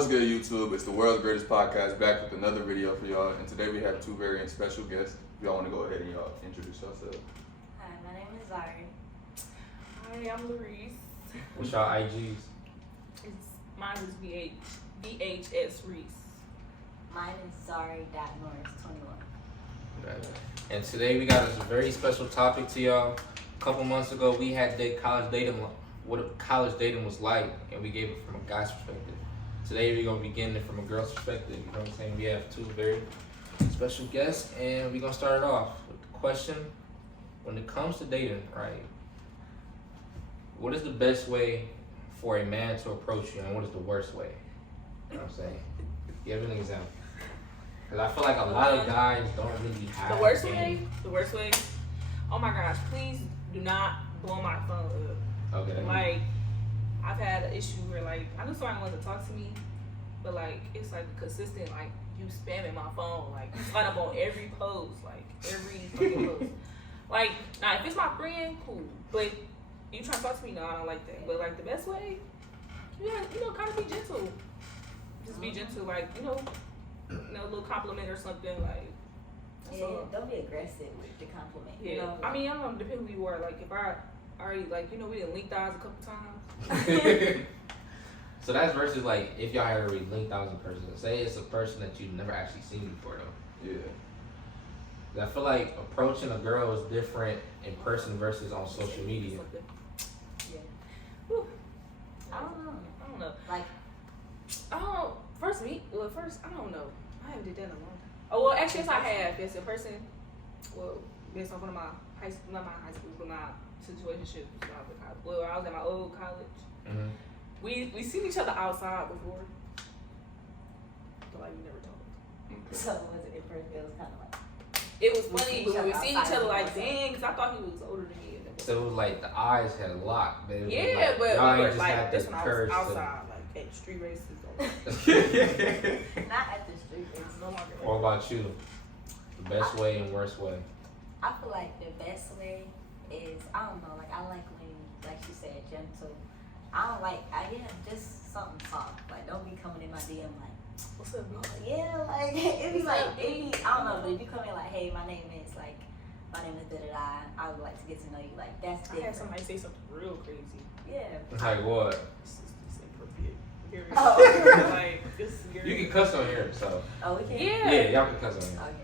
What's good, YouTube? It's the world's greatest podcast, back with another video for y'all. And today we have two very special guests. Y'all want to go ahead and y'all introduce yourselves. Hi, my name is Zari. Hi, I'm Larice. What's y'all IGs? Mine is VHS Reese. Mine is Zari.Norris21. And today we got a very special topic to y'all. A couple months ago, we had college dating, what college dating was like, and we gave it from a guy's perspective. Today we're gonna begin it from a girl's perspective. You know what I'm saying? We have two very special guests, and we're gonna start it off with the question: when it comes to dating, right? What is the best way for a man to approach you, and what is the worst way? You know what I'm saying? Give an example. Because I feel like a lot of guys don't really have The worst way. Oh my gosh! Please do not blow my phone up. Okay. Like, I've had an issue where, like, I know somebody wants to talk to me, but like it's like consistent, like you spamming my phone, like you sign up on every post, like every fucking post. Like, now if it's my friend, cool, but you trying to talk to me, no, I don't like that. But like the best way, kind of be gentle. Just be gentle, like a little compliment or something, like. Yeah, don't be aggressive with the compliment. Yeah, You know? I mean, I don't know, depending who you are. Like, if I already, like, we didn't link eyes a couple times. So that's versus like if y'all had already linked out as a person. Say it's a person that you've never actually seen before though. Yeah. I feel like approaching a girl is different in person versus on social media. Yeah. Whew. I don't know. Like, First, I don't know. I haven't did that in a long time. Oh, well, actually, yes, I have. It's a person, well, based on one of my high school, not my high school, but my situationship. Well, I was at my old college. Mm-hmm. We seen each other outside before, but like we never talked. Okay. so was it in person? It was kind of like. It was We funny, seen each but we other were seeing each outside other before, like, so- dang, because I thought he was older than me. So it was like the eyes had locked, but it was Yeah, like, but y'all we were ain't just like, had this the when I was courage outside, like, hey, street races. Not at the street. It's No longer. What about you? The best way and worst way. I feel like the best way is, I don't know, like I like when, like she said, gentle. I don't like, just something soft. Like, don't be coming in my DM like, What's up, bitch? yeah, like, I don't know, if you come in like, hey, my name is da-da-da, I would like to get to know you. Like, that's I had different. somebody say something real crazy. Yeah. Like what? This is inappropriate. Very Oh. like, this is very. You can cuss on here, so Oh, we can? Yeah. yeah, y'all can cuss on here. Okay.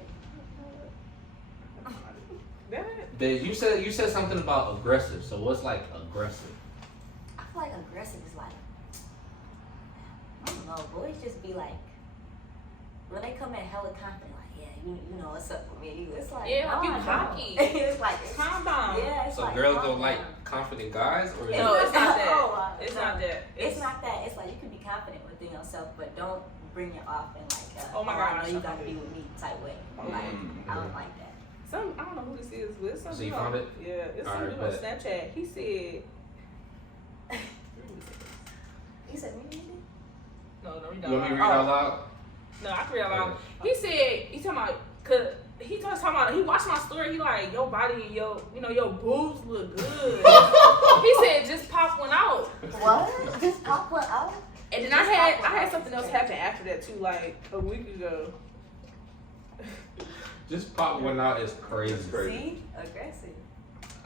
That. You said something about aggressive. So what's like aggressive? I feel like aggressive is like, I don't know, boys just be like, when they come in hella confident, like, yeah, you know what's up with me. It's like, Yeah, like no, you I don't. cocky. It's like, Calm down. yeah, it's So like, girls calm don't like down. confident guys, or is No, it- it's not that. Oh, wow. It's No. not that. It's not that. It's like you can be confident within yourself, but don't bring it off in like, Oh my I gosh, know you I gotta know. be with me type way. Mhm. Like, I don't like that. I don't know who this is, but it's something. So you on- found it? Yeah, it's All something right, on bet. Snapchat. He said. You said me? No, read You want me to read out out loud? No, I can read out loud. Okay. He said, he talking about, cause he talking about, he watched my story, he like, your body and your boobs look good. He said, just pop one out. What? Just pop one out? And then Just I pop one had out. something else happen after that too, like a week ago. Just pop one out is crazy. That's crazy. See? Aggressive.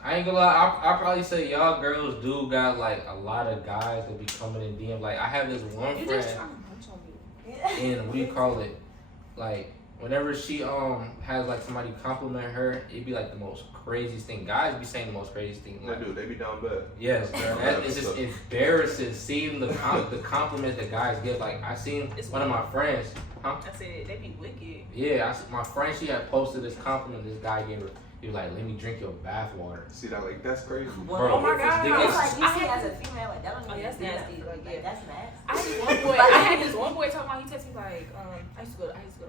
I ain't gonna lie, I probably say y'all girls do got like a lot of guys that be coming in DM. Like I have this one You friend, just trying to punch on me. Yeah. and what do you call it? Like whenever she has like somebody compliment her, it'd be like the most craziest thing. Guys be saying the most craziest thing. They Like, do. They be down bad. yes, bro. That is just embarrassing seeing the compliments that guys give. Like I seen It's one of my friends. Huh? I said, they be wicked. Yeah, my friend, she had posted this compliment this guy gave her. He was like, "Let me drink your bath water." See that? Like, that's crazy. Bro, Oh my God. It's like you I see had- as a female, like that don't Oh, even that's do that. nasty, like, yeah. That's nasty. I had this one boy. I had this one boy talking about. He texted me like, I used to go to school.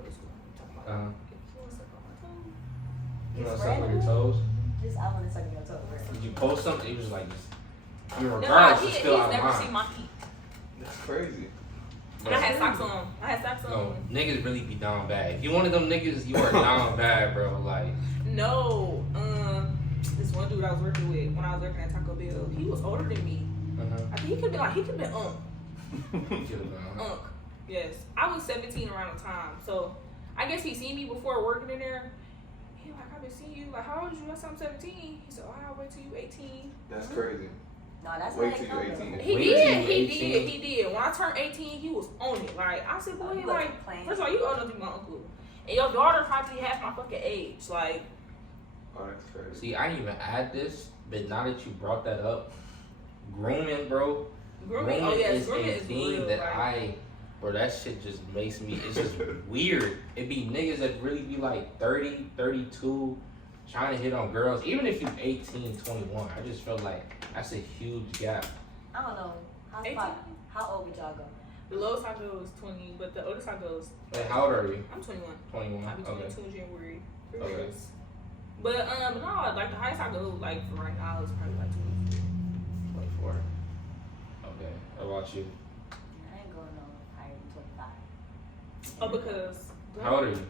Talking about. Uh-huh. If you want to suck on my toe. You know, It's suck on your random. toes. Just I want to suck your toe. Did you post something? He was like, just, I mean, No, regardless, it's he's still out of never seen mind. my feet. That's crazy. And I had socks on. No, niggas really be down bad. If you one of them niggas, you are down bad, bro. Like, No, this one dude I was working with when I was working at Taco Bell, he was older than me. I think he could have been Get it, man. Yes, I was 17 around the time, so I guess he seen me before working in there. He like, I've been seeing you. Like, how old are you? I said I'm 17. He said, oh, I'll wait till you 18. That's crazy. No, that's Wait how till they you're come. 18. He Wait did, till you he 18. did, he did. When I turned 18, he was on it. Like, I said, boy, He like, wasn't playing. first of all, you old enough to be my uncle. And your daughter probably half my fucking age. Like, Oh, that's crazy. See, I didn't even add this, but now that you brought that up, grooming, bro. grooming, oh yes, is grooming a is thing real. that bro, that shit just makes me, it's just weird. It be niggas that really be like 30, 32, trying to hit on girls. Even if you 18, 21, I just feel like that's a huge gap. I don't know. 18? How old would y'all go? The lowest I go is 20, but the oldest I go is, Like, how old are you? I'm 21. 21? I'll be 22 Okay. in January. Okay. But, no, like, the highest I go, like, for right now is probably like 24. 24. Okay. How about you? I ain't going no higher than 25. Oh, because. How old are you?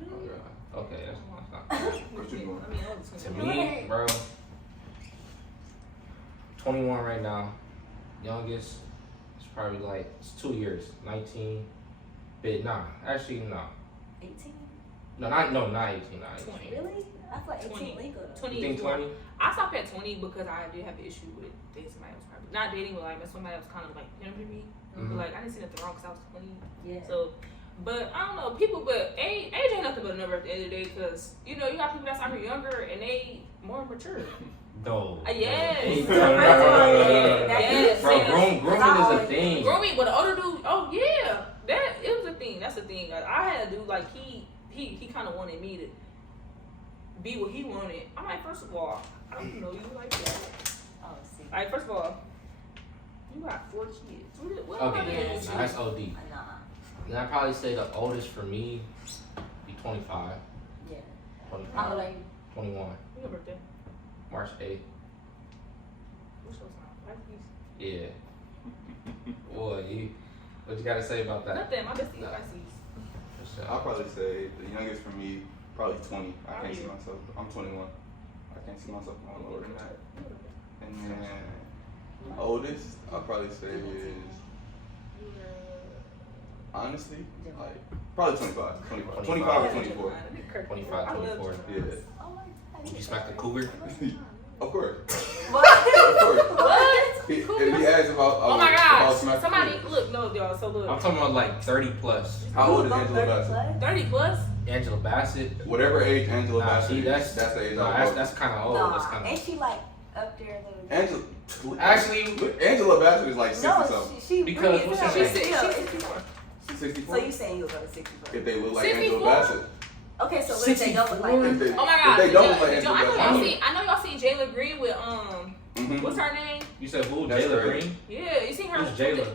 20. Okay, that's not. What you doing? I mean, I was To 21. me, bro, 21 right now. Youngest is probably like, it's 2 years, 19. But nah, actually no. 18? No, not 18, not 18. Really? I feel like 18 20. legal. though. 20 You think is more. 20? I stopped at 20 because I did have an issue with dating somebody else. Probably. Not dating, but like, somebody else kind of like, you know what I mean? Mhm. But like, I didn't see nothing wrong because I was 20. Yeah. So, but I don't know, people, but age ain't nothing but a number at the end of the day because, you know, you got people that's out here younger and they more mature. No. Yes. No, no, no, no. Yes. Bro, grooming is a thing. Grooming, but the older dude, oh yeah, it was a thing. That's a thing. I had a dude like he kind of wanted me to be what he wanted. I'm like, first of all, I don't know you like that. Oh, see. Like, first of all, you got 4 kids. What am I Okay, doing yeah, with nah, you? that's OD. Nah. And I'd probably say the oldest for me be 25. Yeah. 25. How old are you? 21. When's your birthday? March 8th. What's your sign? Pisces? Yeah. Boy, what you gotta say about that? Nothing. My bestie is Nah. Pisces. For sure. I'll probably say the youngest for me, probably 20. I How can't old see are you? myself. I'm 21. I can't see myself going lower than that. And then oldest, I'll probably say is honestly like probably 25. 25. 25 or 24. 25, 24. Yeah. Oh my God. Did you smack the cougar? Of course. What? Of course. What? If he asked about Oh my about gosh. smack- Somebody, look, no, y'all, so look. I'm talking about like 30 plus. How old is About Angela 30 Bassett? plus? 30 plus? Angela Bassett. Whatever age Angela Nah, Bassett see, is, that's that's the age nah, I was. that's kind of old. That's Nah. kind Ain't of. she like up there a little bit? Angela. Actually, Angela Bassett is like 60 No, something. she Because really what's is. her She's name? she's Yeah, 64. 64. So you saying you'll go to 64? If they look like 64? Angela Bassett. Okay, so what if they don't look like 64? that? If they, Oh my if god. they don't look like I Angela know y'all Bassett. seen Jayla Green with Mhm. what's her name? You said who? That's Jayla crazy. Green? Yeah, you seen her? Who's Jayla?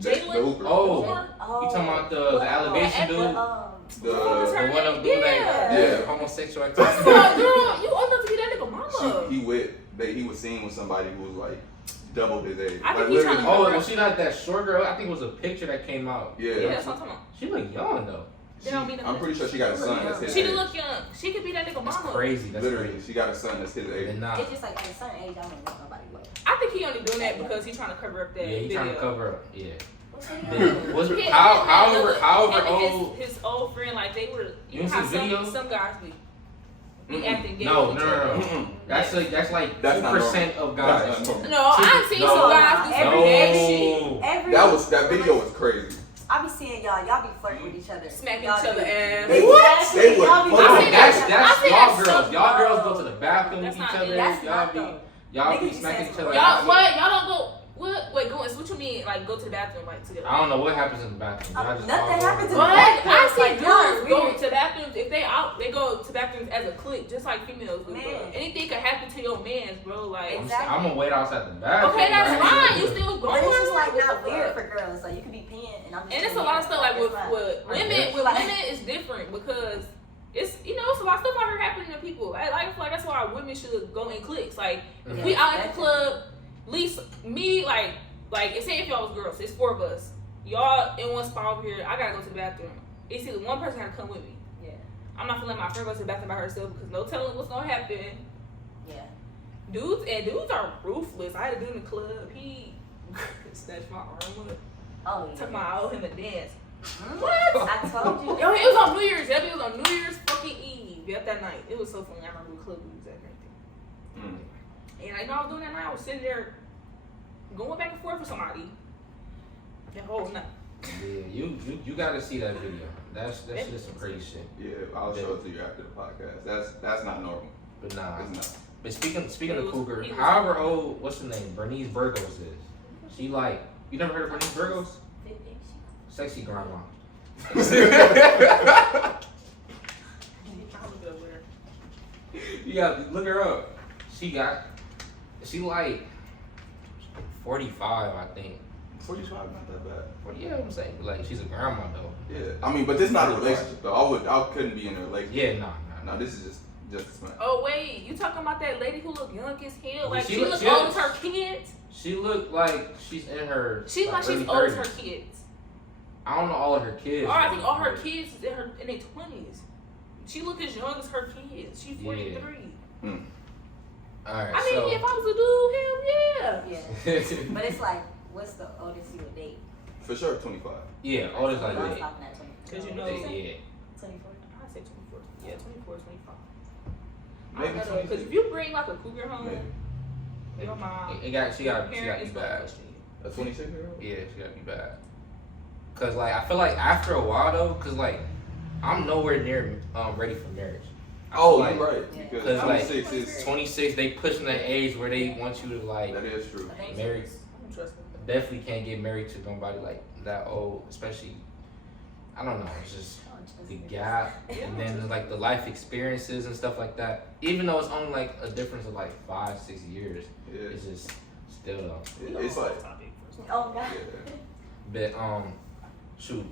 The Jalen? Hooper. Oh. Oh. You talking about the allegation dude? What was her The one of name? do like Yeah. homosexual First of activity. all, girl, you old enough to be that nigga mama. He was seen with somebody who was like double his age. I think Like he's literally. trying Oh, was she not that short girl? I think it was a picture that came out. Yeah. Yeah, that's what I'm talking about. She look young though. They don't mean I'm pretty sure she got a son that's his She age. didn't look young. She could be that nigga That's mama. crazy. That's Literally, crazy. she got a son that's his age. And nah. It's just like at a certain age, I don't want nobody low. I think he only doing that because he's trying to cover up that Yeah, he video. trying to cover up. Yeah. What's Was Yeah, however him and old. his old friend, like they were. You You know how didn't see the video? some guys be Mm-mm. acting gay. No, with no, each other. no. Mm-mm. That's like That's 2% of guys. That's not normal. No, I've seen No. some guys do some Every gay day. shit. Every That video was crazy. I be seeing y'all be flirting with each other. Smacking Y'all each other be- ass. They What? They would. Y'all be fuck I with seen each that. other. That's I see y'all that girls. stuff. Y'all girls go to the bathroom That's with each not- other. That's Y'all not be though. y'all be Niggas be smacking saying each other. Y'all what? Y'all don't go. What? Wait, go. What you mean? Like go to the bathroom like together? I don't know what happens in the bathroom. Y'all just Nothing all go happens in over the What? there. bathroom. I see Like, y'all dudes go weird. to bathrooms. If they out, they go to bathrooms as a clique, just like females do. Bro. Man. Anything could happen to your man's, bro. Like, Exactly. I'm gonna wait outside the bathroom. okay, that's right? fine. You still going? But it's just like What not the weird fuck? for girls. Like you could be peeing and I'm just. And it's a doing lot of that. stuff like with It's fine. women. guess. With Like- women, it's different because it's it's a lot of stuff out here happening to people. I feel like that's why women should go in cliques. Like if we out at the club, at least me like say if y'all was girls, it's 4 of us. Y'all in one spot over here. I gotta go to the bathroom. It's either one person gotta come with me. Yeah. I'm not gonna let my friend go to the bathroom by herself because no telling what's gonna happen. Yeah. Dudes are ruthless. I had a dude in the club. He snatched my arm up. Oh yeah. Talking about I owe him a dance. What? I told you. Yo, it was on New Year's. That it was on New Year's fucking Eve. Yep, that night. It was so funny. I remember what club we was at and everything. And I know I was doing that night. I was sitting there going back and forth with somebody. That whole night. Yeah, you gotta see that video. That's just some crazy shit. Yeah, I'll show it to you after the podcast. That's not normal. But nah. It's not. But speaking He of was- cougar, he was- however old, what's her name? Bernice Burgos is. She like, you never heard of Bernice Burgos? 50. Sexy grandma. I'll look it up with her. You got look her up. She like 45, I think. 45, not that bad. But yeah, I'm saying like she's a grandma though. Yeah, I mean, but this is not a relationship though. I couldn't be in a relationship. Yeah, nah. No, this is just a smack. Oh wait, you talking about that lady who look young as hell? Like She she look- look she old look- as her kids. She looked like she's in her. She's like early she's old as her 30s. kids. I don't know all of her kids. Or I think all her kids is in their 20s. She look as young as her kids. She's 43. Alright, I mean, so if I was a dude, hell yeah. Yeah. But it's like, what's the oldest you would date? For sure, 25. yeah, all this I like was that. stopping at 24. Cause you know- Yeah. 24. I say 24. Yeah, 24, 25. Maybe Because 26. if you bring like a cougar home, Maybe. your mom, She got your to parent be is gonna bad. question you. A 26-year-old? Yeah, she got to be bad. Cause like I feel like after a while though, cause like I'm nowhere near ready for marriage. I Oh, feel you're like right. Yeah. Because 'Cause, like, 26 is 26, they pushing the age where they want you to like that is true. I ain't Married. I don't trust them. definitely can't get married to somebody like that old, especially I don't know, it's just I don't trust the niggas. gap and then like the life experiences and stuff like that. Even though it's only like a difference of like 5-6 years, Yeah. it's just still though. It's like, Topic for some- Oh god. yeah. But shoot.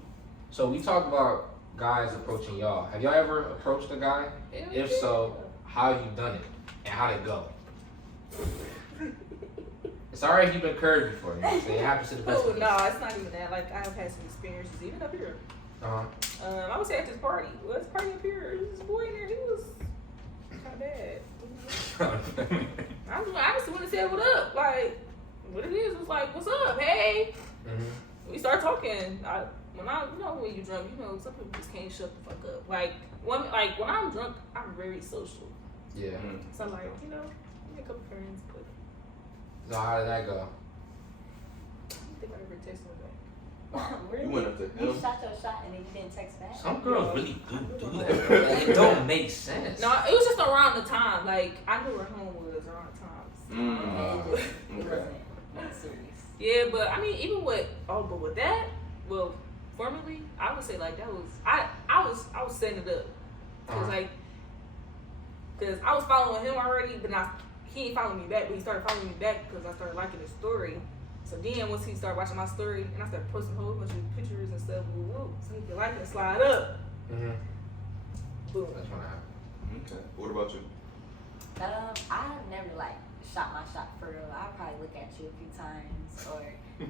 So we talked about guys approaching y'all. Have y'all ever approached a guy? And if so, how have you done it? And how'd it go? It's alright if you've been curved before, you know what I'm saying? It happens to the best Oh, of us. no, it's not even that. Like, I have had some experiences, even up here. Uh-huh. I would say at this party. Well, this party up here, there was this boy in there, he was kind of bad. I just want to say what up. Like, what it is was like, what's up? Hey. Mhm. We start talking. When you drunk, some people just can't shut the fuck up. Like when I'm drunk, I'm very social. Yeah. Mm. So I'm like, give me a couple friends, but So how did that go? I don't think I ever texted him back. Really? You went up to You him? shot your shot and then you didn't text back? Some girls really do that. Bro. Like, it don't make sense. No, it was just around the time. Like I knew where home was around the time. Mm. It Okay. wasn't serious. Yeah, but I mean, even with that, well, formerly, I would say like that was I was setting it up because because I was following him already, but he ain't following me back. But he started following me back because I started liking his story. So then once he started watching my story and I started posting a whole bunch of pictures and stuff, so he could like it and slide up. Mm-hmm. Boom. That's what happened. Okay. What about you? I never like shot my shot for real. I'll probably look at you a few times, or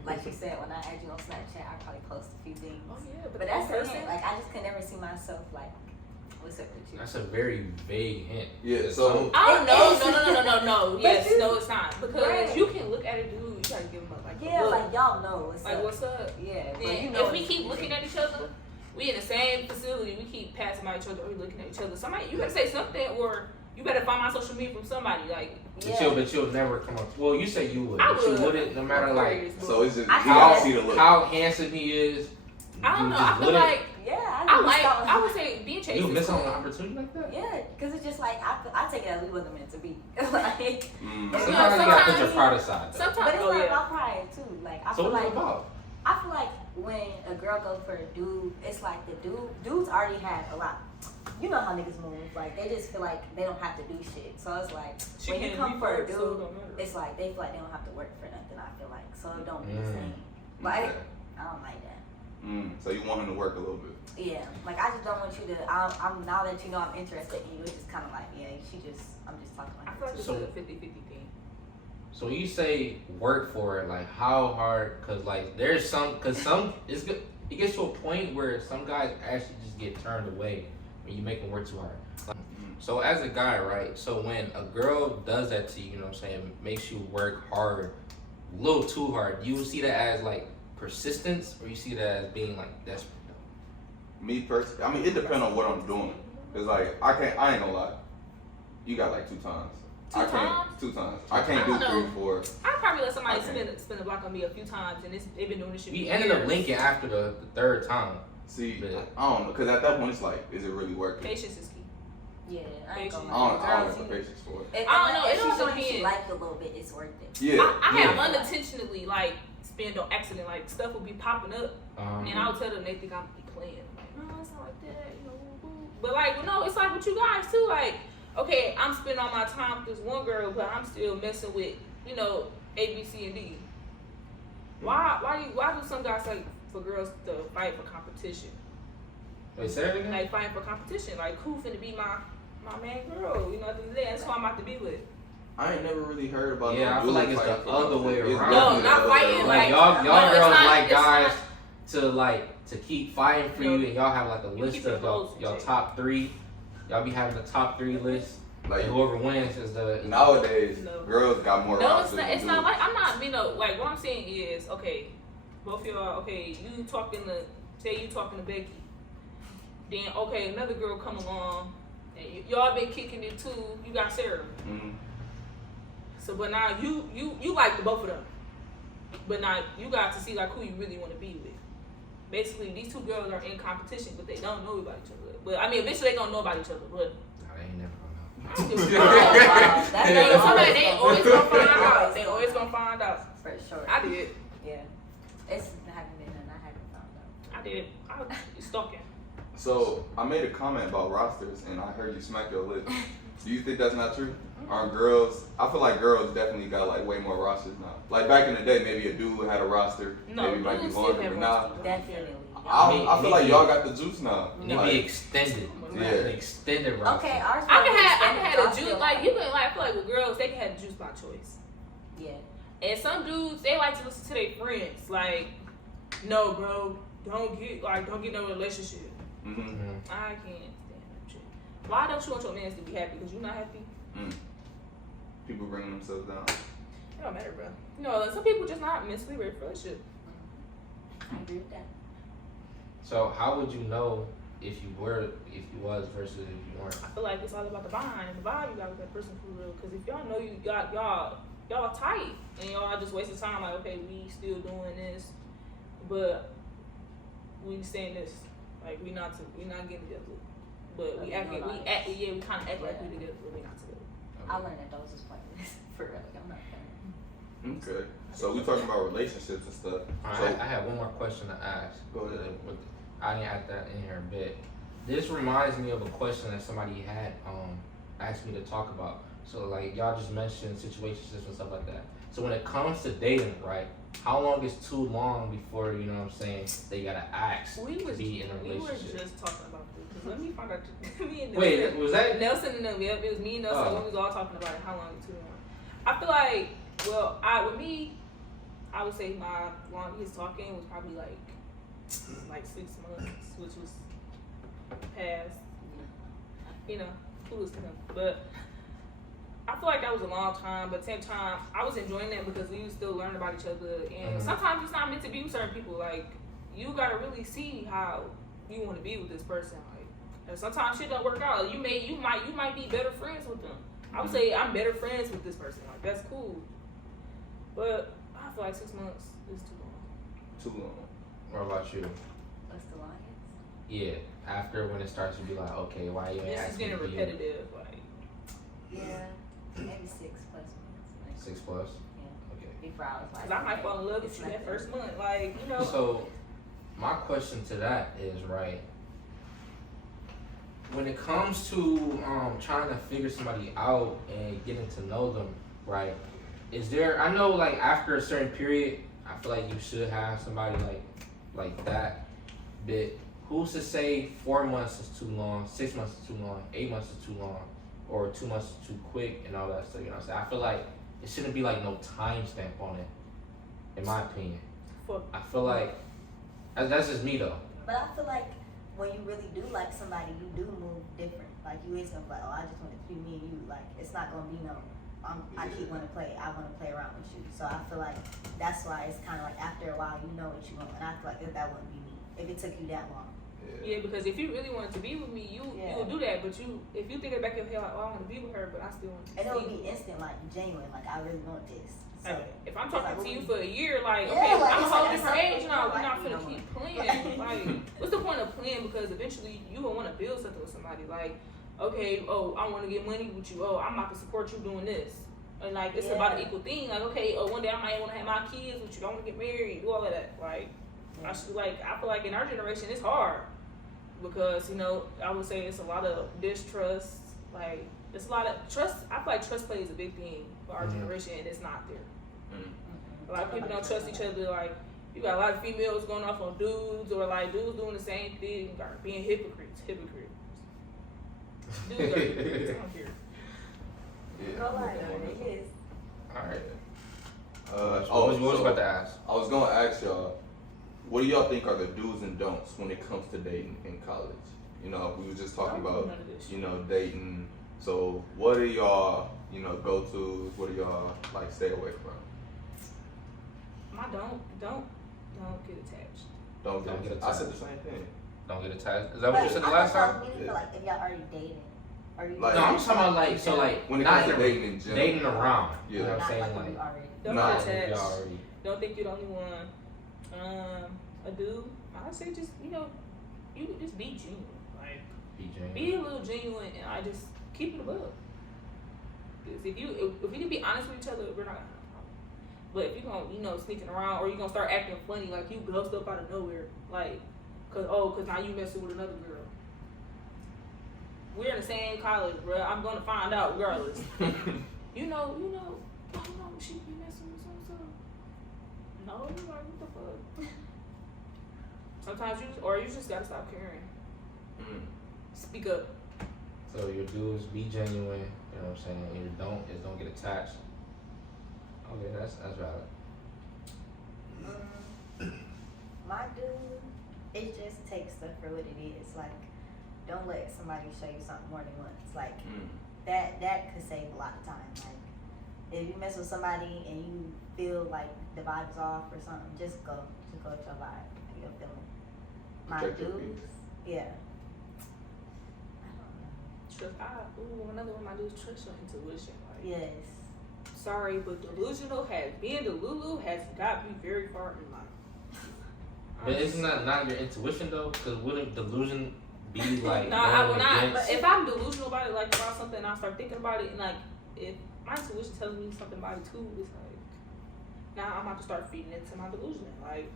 like you said, when I add you on Snapchat, I'll probably post a few things. Oh yeah, But that's it. Like I just could never see myself like, what's up with you? That's a very vague hint. Yeah, so I don't know. It is. No. But Yes, you- no, it's not because Right. you can look at a dude, you gotta give him a Yeah, look. like y'all know what's Like up. what's up? Yeah, but Then you know if we it's- keep looking at each other, we in the same facility, we keep passing by each other, or we looking at each other. Somebody, you gotta say something, or you better find my social media from somebody. Like, But you'll never come up. Well, you say you would. I But you would. wouldn't, no matter like so it's just I you thought gotta that- see the look. how handsome he is. I don't you know. just I feel wouldn't- like yeah, I would say being chased. You is miss cool. out on an opportunity like that. Yeah, because it's just like I take it as we wasn't meant to be. Like, Mm. It's Sometimes not- you gotta put your sometimes- pride aside. Though. Sometimes, but it's oh not yeah. about pride too. Like I So feel what's like it about? I feel like when a girl goes for a dude, it's like the dudes already have a lot. You know how niggas move. Like they just feel like they don't have to do shit. So it's like She when you can't come be for a first, so it dude, don't matter. it's like they feel like they don't have to work for nothing. I feel like so it don't be the Mm. same. Like Okay. I don't like that. So you want him to work a little bit. Yeah, like I just don't want you to. I'm now that you know I'm interested in you. It's just kind of like I'm just talking I like feel like this. it's So- a 50-50 thing. So when you say work for it, like how hard? Cause like there's some it's good. It gets to a point where some guys actually just get turned away when you make them work too hard. Like, so as a guy, right? So when a girl does that to you, you know what I'm saying, makes you work hard, a little too hard, you see that as like persistence, or you see that as being like desperate? Me personally, I mean, it depends on what I'm doing. It's like I ain't gonna lie. You got like 2 times. Two times? 2 times. I can't I do don't 3, know. 4. I probably let somebody Okay. spin a block on me a few times, and they've been doing this shit. We for ended up years. linking after the 3rd time. See, Yeah. I don't know, cause at that point it's like, is it really working? Patience is key. Yeah, I ain't gonna I don't lie. have Girls, the you- patience for it. If, I don't know, If it she's all doing what she depends. liked a little bit, it's worth it. Yeah. I have Yeah. unintentionally like spend on accident, like stuff will be popping up, and I'll tell them they think I'm playing. Like, no, it's not like that, you know. Woo, woo. But like, well, no, it's like with you guys too. Like, okay, I'm spending all my time with this one girl, but I'm still messing with, you know, A, B, C, and D. Why do some guys like for girls to fight for competition? Wait, say that again? Like fighting for competition, like who finna be my main girl? You know, at the end of the day, that's who I'm about to be with. I ain't never really heard about. Yeah, no I feel like dude it's the fighting for other way competition. It's around. definitely No, the not other way fighting, around. Like like- y'all no, it's girls not- like it's guys not- to keep fighting for you, and y'all have like a You list keep your of goals in y'all check. top 3. Y'all be having the top 3 list, Like and whoever wins is the. nowadays, No. girls got more. No, rosters it's not. than It's not dudes. like I'm not. You know, like what I'm saying is, okay, both of y'all. Okay, you talking to say you talking to Becky. Then okay, another girl come along, and y'all been kicking it too. You got Sarah. Mhm. So, but now you like the both of them. But now you got to see like who you really want to be with. Basically, these 2 girls are in competition, but they don't know about each other. But I mean, eventually they gonna know about each other. But Nah, they ain't never gonna I don't give a Wow, fuck. that They ain't somebody- always they gonna always be. gonna find out. They always gonna find out. For sure. I did. Yeah. It's haven't been done. I haven't found out. I did. I was stalking. So I made a comment about rosters, and I heard you smack your lips. Do you think that's not true? Are girls? I feel like girls definitely got like way more rosters now. Like back in the day, maybe a dude had a roster, No, maybe might be dudes still longer, have but now rosters. Definitely. I feel like Maybe- y'all got the juice now. know. It Like, be extended. Yeah. An extended roster. Okay, ours. I can probably have extended, y'all a juice still like have you it. can like I feel like with girls they can have juice by choice. Yeah. And some dudes they like to listen to their friends. Like, no bro, don't get no relationship. Mm-hmm. Mhm. I can't stand that shit. Why don't you want your man to be happy? Because you're not happy? People bringing themselves down. It don't matter, bro. You know, some people just not mentally ready for a relationship. I agree with that. So how would you know if you was versus if you weren't? I feel like it's all about the bond and the vibe you got with that person for real. Because if y'all know you got y'all tight and y'all just wasting time like, okay, we still doing this, but we saying this, like we not getting together, but we kind of act like we together, but we not together. I learned that those is pointless. For real. I'm not kidding. Okay. So we talking about relationships and stuff. Alright, I have one more question to ask. Go ahead. I didn't add that in here a bit. This reminds me of a question that somebody had asked me to talk about. So like y'all just mentioned situationships and stuff like that. So when it comes to dating, right? How long is too long before you know what I'm saying they gotta ask We to was be in a we were relationship? just talking about this. 'Cause let me find out. Me and Wait, Nelson, was that? Nelson and them. Yep, it was me and Nelson. Oh. We was all talking about it. How long is too long? I feel like, well, with me, I would say my longest talking was probably like 6 months, which was past. You know, kudos to him. But I feel like that was a long time, but at the same time, I was enjoying that because we was still learning about each other. And Mhm. sometimes it's not meant to be with certain people. Like, you gotta really see how you want to be with this person. Like, and sometimes shit don't work out. You might be better friends with them. I would say I'm better friends with this person. Like, that's cool. But I feel like 6 months is too long. Too long. What about you? What's the longest? Yeah, after when it starts to be like, okay, why you ain't This is asking getting me to be repetitive. Like, Yeah. Maybe 6+ months. 6 plus? Yeah. Okay. Before I was like. 'cause I might fall in love with it's you not that there. first month. Like, you know. So, my question to that is, right, when it comes to trying to figure somebody out and getting to know them, right, is there, I know like after a certain period, I feel like you should have somebody like that, but who's to say 4 months is too long, 6 months is too long, 8 months is too long, or 2 months is too quick and all that stuff, you know what I'm saying? I feel like it shouldn't be like no time stamp on it, in my opinion. Fuck. I feel like, that's just me though. But I feel like when you really do like somebody, you do move different. Like you is gonna be like, oh, I just want it to be me and you. Like it's not gonna be no. I keep wanting to play. I want to play around with you. So I feel like that's why it's kind of like after a while you know what you want, and I feel like that wouldn't be me if it took you that long. Yeah, because if you really wanted to be with me, you would do that. But if you think it back in your head like, oh, I want to be with her, but I still want to. And it would be instant, like genuine, like I really want this. So like, if I'm talking to you for a year, like, Yeah, okay, like, I'm a it's whole like different something age, you no, don't we're like not me finna no keep more. playing. Like, what's the point of playing? Because eventually you gonna want to build something with somebody. Like, okay, oh, I want to get money with you. Oh, I'm about to support you doing this. And like, it's about an equal thing. Like, okay, oh, one day I might want to have my kids with you. Don't want to get married. Do all of that. Like, I feel like in our generation it's hard because I would say it's a lot of distrust. Like, it's a lot of trust. I feel like trust plays a big thing for our generation, and it's not there. A lot of people don't trust each other. Like, you got a lot of females going off on dudes, or like dudes doing the same thing, or being hypocrites. Dudes are hypocrites. I don't care. Yeah. No lie, though, it is. Alright. What What was about to ask? I was gonna ask y'all, what do y'all think are the do's and don'ts when it comes to dating in college? We were just talking about, dating. So what are y'all, go-tos? What do y'all like stay away from? My don't get attached. Don't Don't get get I said attached. the same thing. Don't get attached. Is that what you said the last I time? really feel like if y'all already dating, are you? Like- No, I'm talking about like so like When it not comes to in- dating in general. dating around. You know Yeah. what I'm Not saying? like Like you already. Don't Nah. get attached. y'all already Don't think you're the only one. A dude, I say just you just be genuine. Like, be genuine. be a little genuine, and I just keep it above. 'Cause if we can be honest with each other, we're not gonna have a problem. But if you're gonna sneaking around, or you're gonna start acting funny, like you ghost up out of nowhere, like cause now you messing with another girl. We're in the same college, bro. I'm gonna find out regardless. you know, oh no, she be messing with so. No, you're like, what the fuck? Sometimes you just gotta stop caring. Speak up. So your do is be genuine, you know what I'm saying? And your don't is don't get attached. Okay, that's valid. My dude, it just takes stuff for what it is. Like, don't let somebody show you something more than once. Like, that could save a lot of time. Like, if you mess with somebody and you feel like the vibe's off or something, just go with your vibe, your feeling. My Protect your dudes, peace. yeah. I don't know. Another one of my dudes, trust your intuition. Like, Yes. sorry, but being Delulu has got me very far in life. But isn't that not your intuition though? Because wouldn't delusion be like No, going against? if I'm delusional about it, like about something, and I start thinking about it, and like if my intuition tells me something about it too, it's like now I'm about to start feeding into my delusion. Like,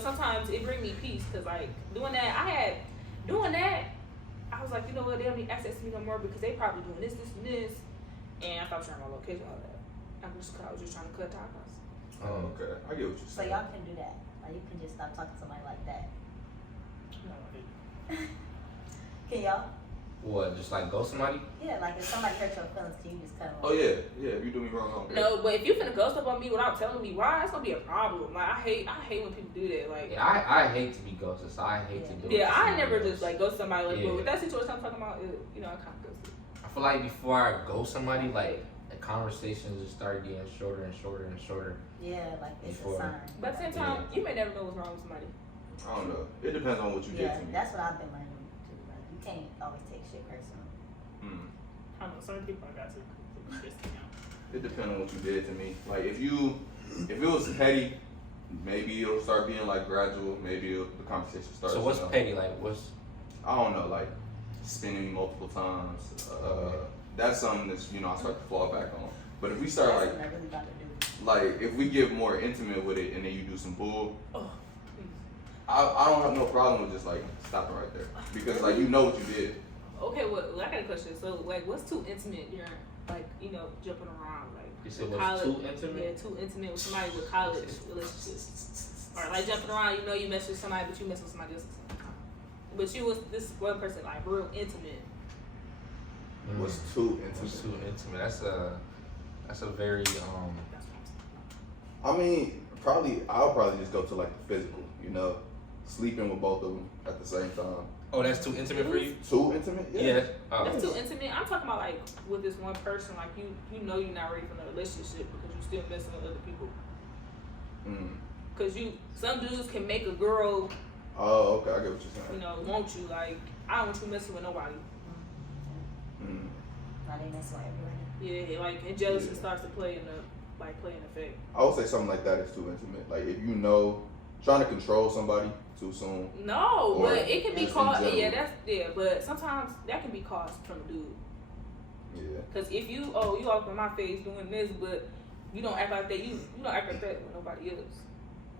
sometimes it bring me peace because like doing that, I was like, you know what, they don't need access to me no more because they probably doing this, and this, and I stopped sharing my location, all that. I was just trying to cut ties. Oh, okay. I get what you're So saying. y'all can do that. Like, you can just stop talking to somebody like that. Can y'all? What? Just like ghost somebody? Yeah, like if somebody hurt your feelings, can you just cut them off? Oh yeah. If you do me wrong, okay. No, but if you finna ghost up on me without telling me why, it's gonna be a problem. Like I hate when people do that. Like Yeah, I hate to be ghosted. So I hate to do it. yeah, to I somebody never else. just like ghost somebody. Like, Yeah. but with that situation I'm talking about, I kind of ghosted. I feel like before I ghost somebody, like the conversations just start getting shorter and shorter and shorter. Yeah, like it's Before. a sign. But at the same time, you may never know what's wrong with somebody. I don't know. It depends on what you Yeah, did to me. that's what I've been learning too. Like, you can't always take shit personal. I don't know, certain people I got to stress me out. It depends on what you did to me. Like if it was petty, maybe it'll start being like gradual. Maybe the conversation starts. So what's petty? Like what's? I don't know, like spinning multiple times. That's something that's I start to fall back on. But if we start That's like what I really about to do. like if we get more intimate with it and then you do some bull, Oh, please. I don't have no problem with just like stopping right there because like you know what you did. Okay, well, I got a question. So, like, what's too intimate during, like, jumping around, like, You said with what's too intimate? Yeah, too intimate with somebody with college relationships, or like jumping around. You mess with somebody, but you mess with somebody else at the same time. But you was this one person like real intimate. What's too What's intimate? too intimate? That's a very That's what I'm saying. I mean, I'll probably just go to like the physical, sleeping with both of them at the same time. Oh, that's too intimate for you? Too intimate? Yeah. Oh. That's too intimate. I'm talking about like with this one person, like you know you're not ready for a relationship because you still messing with other people. Cause some dudes can make a girl, Oh, okay, I get what you're saying. you know, want you. Like I don't want you messing with nobody. I think that's why everybody. Yeah, like and jealousy starts to play in effect. I would say something like that is too intimate. Like if you know, trying to control somebody too soon. No, Or but it can be just in caused. general. But sometimes that can be caused from a dude. Yeah. Cause if you off in my face doing this, but you don't act like that. You don't act like that with nobody else.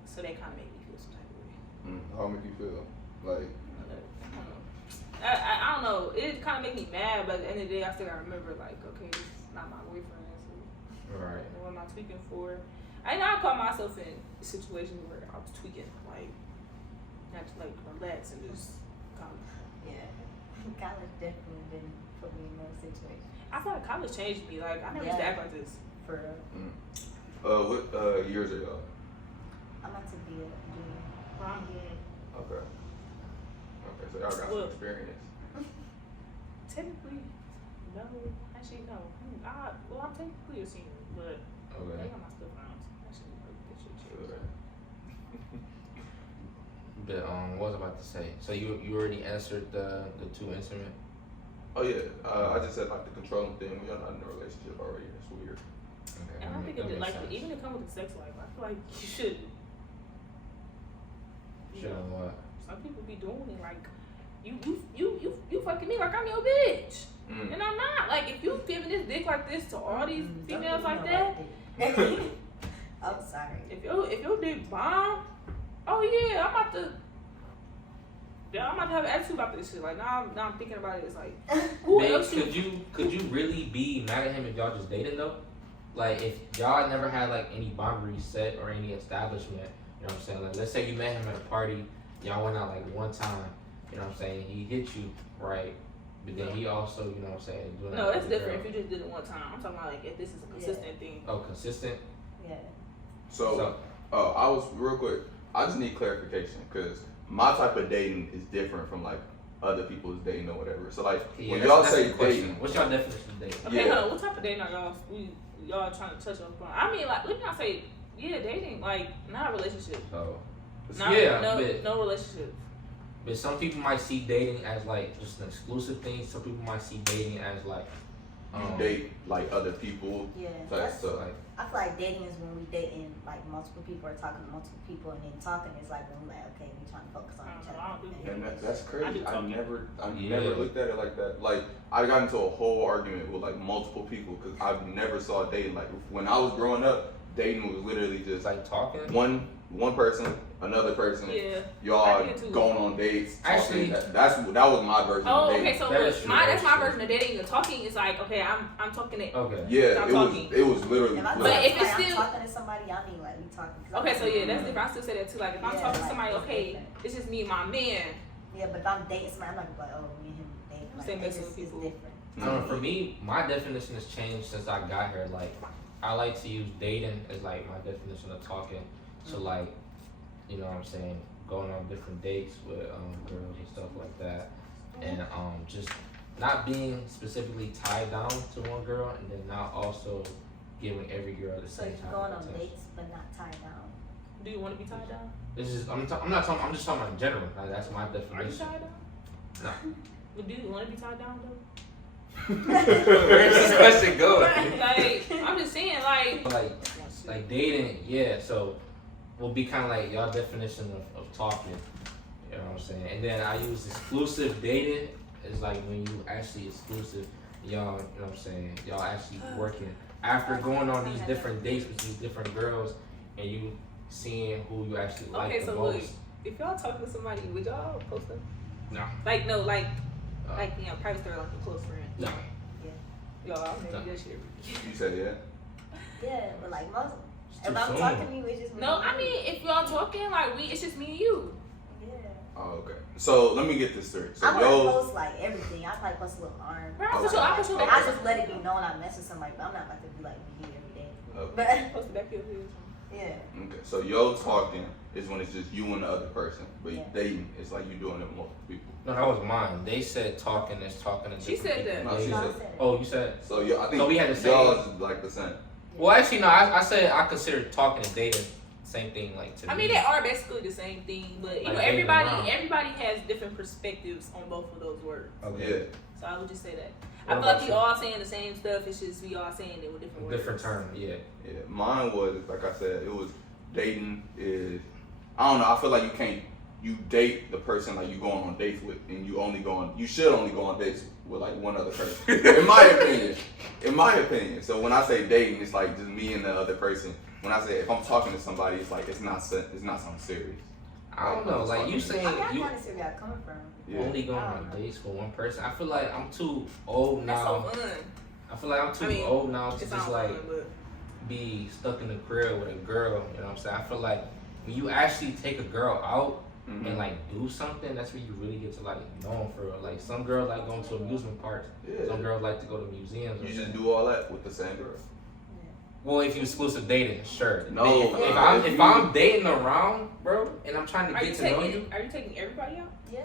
So that kind of make me feel some type of way. How it make you feel? Like, I don't know. It kind of make me mad, but at the end of the day, I still gotta remember, like, okay, this is not my boyfriend. So Right. what am I tweaking for? I know I caught myself in situations where I was tweaking, like, not to like relax and just kind of. Yeah. College definitely didn't put me in those situations. I feel like college changed me. Like I never used to Yeah. act like this. For real. what years are y'all? I'm about to be a junior. I'm good. Okay. Okay, so y'all got some Well- experience. Technically, no. Actually, no. I'm technically a senior, but I Okay. got my stuff around. Actually, that shit chill. Good. But what was I about to say? So you already answered the too intimate. Oh yeah, I just said like the controlling thing. We're not in a relationship already. That's weird. Okay. And I think that it, makes like sense. even to come with the sex life, I feel like you should. Should have what? Some people be doing it like you fucking me like I'm your bitch, and I'm not. Like if you giving this dick like this to all these females like that, I'm sorry. if your dick bomb, oh yeah, I'm about to have an attitude about this shit. Like now I'm thinking about it. It's like who Babe, else could you really be mad at him if y'all just dating though? Like if y'all never had like any boundaries set or any establishment, you know what I'm saying? Like let's say you met him at a party, y'all went out like one time, you know what I'm saying? He hit you, right? But then he also, you know what I'm saying? Doing No, that that's with the different. girl. If you just did it one time, I'm talking about like if this is a consistent thing. Oh, consistent? Yeah. So, I was real quick. I just need clarification because my type of dating is different from like other people's dating or whatever. So like Yeah, when that's- y'all that's say the question. dating, What's y'all definition of dating? Okay, Yeah. hold on. What type of dating are y'all trying to touch up on? I mean, like, let me not say, yeah, dating, like, not a relationship. Oh. Not, Yeah, no, but- no relationship. But some people might see dating as like just an exclusive thing. Some people might see dating as like you date like other people Yeah. type That's, stuff. like I feel like dating is when we dating like multiple people or talking to multiple people, and then talking is like when we're like, okay, we trying to focus on each I don't do other. And that's I crazy. do I talking. never looked at it like that. Like I got into a whole argument with like multiple people because I never saw dating like when I was growing up. Dating was literally just it's like talking. one person, another person. Yeah. Y'all I did too. going on dates. Actually- talking. that was my version Oh, of dating. okay, so That is true, that's my that's true. version of dating. The talking is like, okay, I'm talking it. Okay. Yeah, Stop it talking. was literally. If I But tell if it's somebody still- I'm talking to somebody, I mean like we talking. 'cause I'm Okay, so yeah, that's like, different. I still say that too. Like, if I'm Yeah, talking to like, somebody, it's okay, different. it's just me and my man. Yeah, but if I'm dating somebody, I'm not gonna be like, oh, me and him dating. Like, Stay it's messing just with it's people. different. I don't know, for me, my definition has changed since I got here. Like, I like to use dating as like my definition of talking. So like, you know what I'm saying, going on different dates with girls and stuff like that, and just not being specifically tied down to one girl, and then not also giving every girl the So same you're type going of on attention. dates but not tied down. Do you want to be tied down? This is I'm not talking. I'm just talking about in general. Like, that's my Are you definition. tied down? No. But do you want to be tied down though? Where's this question going? Like, I'm just saying, like, Like dating, yeah. So will be kind of like y'all definition of talking. You know what I'm saying? And then I use exclusive dating is like when you actually exclusive. Y'all, you know what I'm saying? Y'all actually working after going on these different dates with these different girls, and you seeing who you actually like okay, the so most. look, if y'all talking to somebody, would y'all post them? No. Like, no, like, you know, private story, like a close friend. No. Y'all, I'll No. do that shit. You said yeah. Yeah, but like most, It's if too I'm soon. talking to you, it's just me No, and I you. mean, if y'all talking, like, it's just me and you. Yeah. Oh, okay. So let me get this straight. So I wouldn't yo, post like everything. I probably post a little arm. Right, I put I just let it be known I mess with somebody, but I'm not about to be like with you every day. okay. But Post it back here. Yeah. Okay, so yo talking is when it's just you and the other person, but Yeah. dating is like you doing it with multiple people. No, that was mine. They said talking is talking to She different said people. that. No, she No, I said- said it. Oh, you said. So yo, I think So we had the same- y'all's is like the same. Well, actually, no. I said I consider talking and dating same thing. Like to I me. mean, they are basically the same thing, but you Like know, dating around. everybody has different perspectives on both of those words. Okay. Yeah. So I would just say that. What I feel about like we you? all saying the same stuff. It's just we all saying it with different words. Different term. Yeah. Yeah, mine was like I said, it was dating is I don't know. I feel like you date the person like you going on dates with, and you should only go on dates with like one other person. In my opinion, So when I say dating, it's like just me and the other person. When I say if I'm talking to somebody, it's like it's not something serious. I don't know. Like you saying I mean, I you kind of see where y'all coming from. Yeah. only going on dates with one person. I feel like I'm too old That's now. so fun. I feel like I'm too I mean, old now to It just sounds like fun, but be stuck in the crib with a girl. You know what I'm saying? I feel like when you actually take a girl out Mhm. and like do something, that's where you really get to like know them for real. Like some girls like going to amusement parks. Yeah. Some girls like to go to museums. You or just something. do all that with the same girl. Well, if you exclusive dating, sure. No, If, if I'm dating around, bro, and I'm trying to are you get to know you, taking? Are you taking everybody out? Yeah,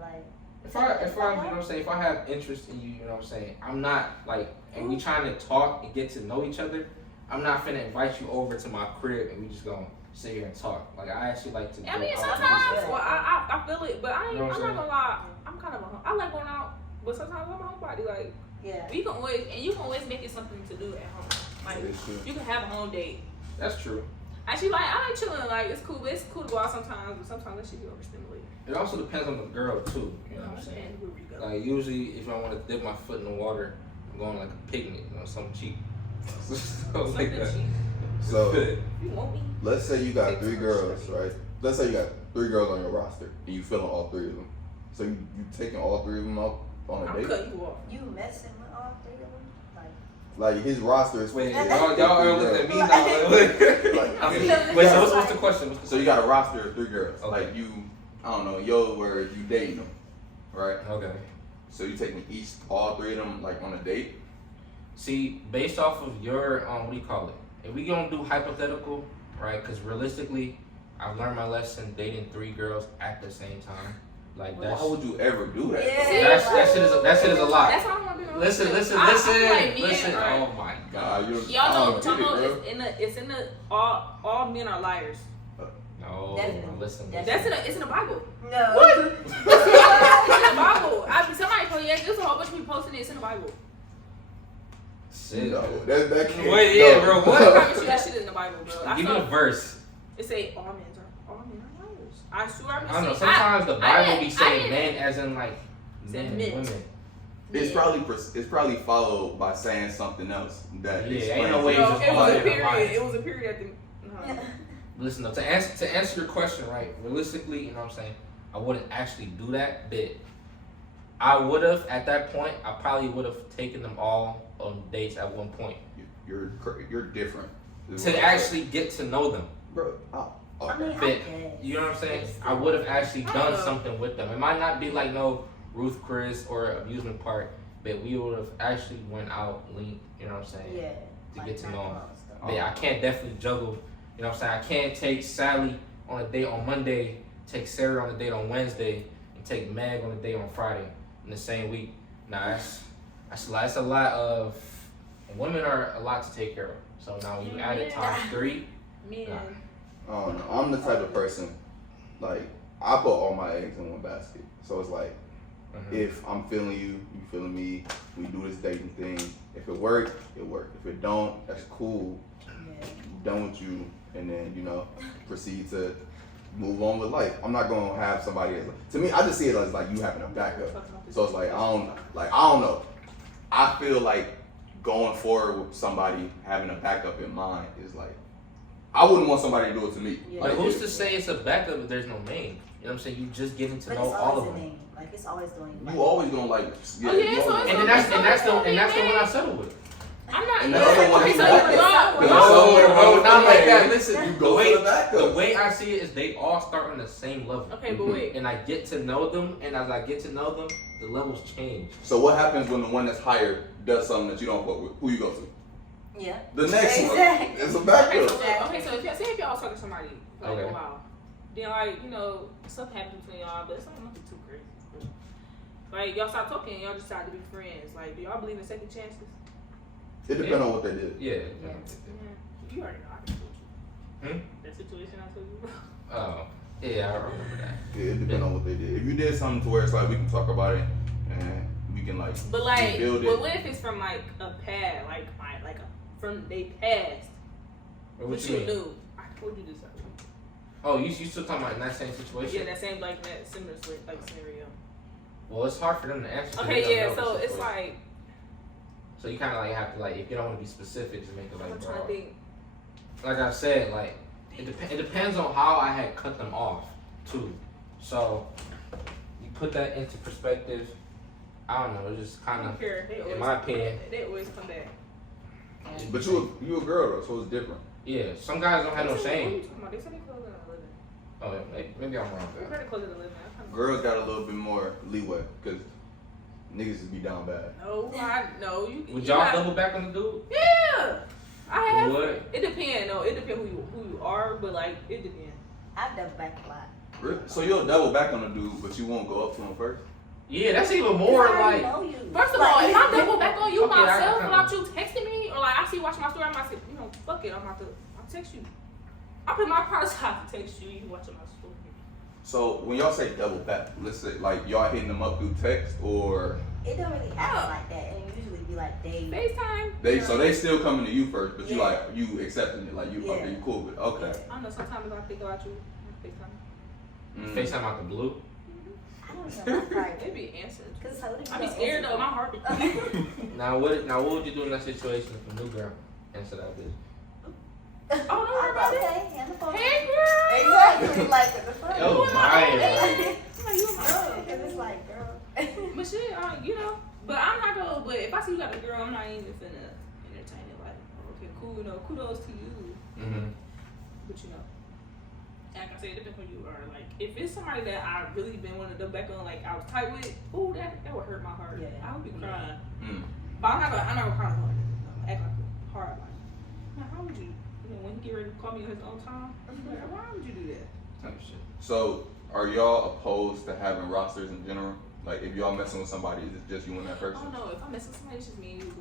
like. if I you know what I'm saying, if I have interest in you, you know what I'm saying, I'm not like, and we trying to talk and get to know each other, I'm not finna invite you over to my crib and we just gonna sit here and talk. Like I actually like to. I go mean, out and do sometimes stuff. well, I feel it, but You know what I'm I'm not gonna lie. I'm kind of I like going out, but sometimes I'm a homebody. Like Yeah. we can always and you can always make it something to do at home. Like It's true. you can have a home date. That's true. Actually, like I like chilling. Like it's cool, but it's cool to go out sometimes. But sometimes that should be overstimulated. It also depends on the girl too. You know what I'm saying? And where we go. Like usually, if I want to dip my foot in the water, I'm going like a picnic, you know, something cheap. Something like Something that. cheap. So You want me? let's say you got Take 3 some girls, shit. right? Let's say you got 3 girls on your roster, and you feeling all 3 of them. So you taking all 3 of them out on a I'm date? cutting you off. You messing with all 3 of them? Like his roster is. Wait, is y'all 3 are looking at girls. me now. Like, I mean, Yeah. wait, so what's the question? So you got a roster of 3 girls. Okay. Like you, I don't know, yo, where you dating them, right? Okay. So you taking all 3 of them like on a date? See, based off of your what do you call it? If we gonna do hypothetical, right? Because realistically, I've learned my lesson dating 3 girls at the same time. Like that's Why would you ever do that? Yeah. that shit is a lot. That's why I want to be in a Listen. relationship. I feel like men Listen. are- Oh my god. Y'all know, I don't get it, it's in the all men are liars. No. Definitely. Listen. It's in the Bible. No. What? It's in the Bible. Somebody told you there's a whole bunch of people posting it. It's in the Bible. Shit. No, that can't. Wait, yeah, no. bro, I what? promise you that shit is in the Bible, bro. I Give me saw a verse. it say all men are liars. I swear I don't know. Sometimes the Bible be saying men as in like Said men, men. women. It's probably followed by saying something else that Yeah, explains ain't no way it. it's No, just it was all a different period. liars. It was a period at the. Listen, to answer your question, right? Realistically, you know what I'm saying? I wouldn't actually do that, but I would have at that point. I probably would have taken them all on dates at one point You're different. is to what I'm actually get to know them. saying. Bro. I mean, I But guess. you know what I'm saying? I would have actually I done don't know. something with them. It might not be like no Ruth Chris or amusement park, but we would have actually went out, linked. You know what I'm saying? Yeah. To get to know 'em. stuff. But I can't definitely juggle. You know what I'm saying? I can't take Sally on a date on Monday, take Sarah on a date on Wednesday, and take Meg on a date on Friday in the same week. Nah, that's a lot of. And women are a lot to take care of. So now when you add it times 3, Men. I don't know. I'm the type of person, like, I put all my eggs in one basket. So it's like, if I'm feeling you, you feeling me, we do this dating thing. If it work, it work. If it don't, that's cool. Yeah. I'm done with you, and then, proceed to move on with life. I'm not gonna have somebody as, to me, I just see it as like you having a backup. So it's like, I don't know. I feel like going forward with somebody having a backup in mind is like, I wouldn't want somebody to do it to me. Yeah. But Like, who's if- to say it's a backup if there's no main? You know what I'm saying? You just getting to But know it's all always of a them. name. Like, it's always doing. You always gonna like, yeah, you so always it's And gonna- then that's the one I settled with. I'm not. And the other one okay, is so backup. you No, wrong. not like that. Listen, You the go way for the backup. the way I see it is they all start on the same level. Okay, but wait. And I get to know them, and as I get to know them, the levels change. So what happens when the one that's higher does something that you don't fuck with? Who you go to? Yeah. The next Exactly. one. It's a Okay, backup. so if while. Then like, you know, stuff happens between y'all, but it's not nothing too crazy. Like y'all stop talking, y'all just decide to be friends. Like, do y'all believe in second chances? It depends on what they did. Yeah. You already know I can told you. That situation I told you about. Oh, yeah, I remember that. Yeah, it depends on what they did. If you did something to where it's like we can talk about it and we can like But like, rebuild but it. what if it's from like a past, from they past? What you mean? knew. I told you this already. Oh, you still talking about in that same situation? Yeah, that same like that similar like scenario. Well, it's hard for them to answer. 'cause they Okay, don't yeah. know the So it's situation. like So you kind of like have to like, if you don't want to be specific, just make it I'm like trying to broad. think. Like I said, like it depends on how I had cut them off too. So you put that into perspective. I don't know. It's just I kind don't of, care. They always in my opinion. they always come back. But you a girl though, so it's different. Yeah. Some guys don't have no What you shame. talking about? They said they close at 11. Oh, maybe I'm wrong. We better close at 11. I kinda- Girls got a little bit more leeway because niggas just be down bad. No, you. Would you y'all not- double back on the dude? Yeah. I have. You would? It depends. No, it depends who you are, but like it depends. I double back a lot. Really? So you'll double back on the dude, but you won't go up to him first? Yeah, that's even more I already like. know you. First of all, if I double back on you Okay, myself I- without you texting me, or like I see you watching my story, I might say, you know, fuck it, I'll text you. I put my priority to text you. You watching my story. So when y'all say double back, let's say like y'all hitting them up through text or It don't really happen like that, and it usually be like they. FaceTime. they still coming to you first, but you Yeah. like you accepting it, like you Yeah. okay, you cool with it. Okay. I don't know. Sometimes if I think about you, I FaceTime. Mm. FaceTime out the blue. I don't know. My private. They be answered. Cause how do you I be know scared though. everything? My heart be. Now what would you do in that situation if a new girl answer that bitch? Oh, don't worry about it. Okay, hand the phone. Hey girl. Exactly, like what the fuck. Yo, You my in my like, own day. I'm like, you in my No, own day. cause it's like, girl. But shit, you know. But I'm not gonna. But if I see you got a girl, I'm not even finna entertain it. Like, okay, cool. You know, kudos to you. Mm-hmm. But you know, like I said, it depends on you are. Like, if it's somebody that I really been wanting to double back on, like I was tight with, ooh, that would hurt my heart. Yeah. I would be crying. Mm. But I'm not gonna cry like that. Act like hard like. Now, how would you? You know, when he get ready to call me on his own time, like, why would you do that? Type shit. So are y'all opposed to having rosters in general? Like if y'all messing with somebody, is it just you and that I person? don't know. If I'm messing with somebody, it's just me and you.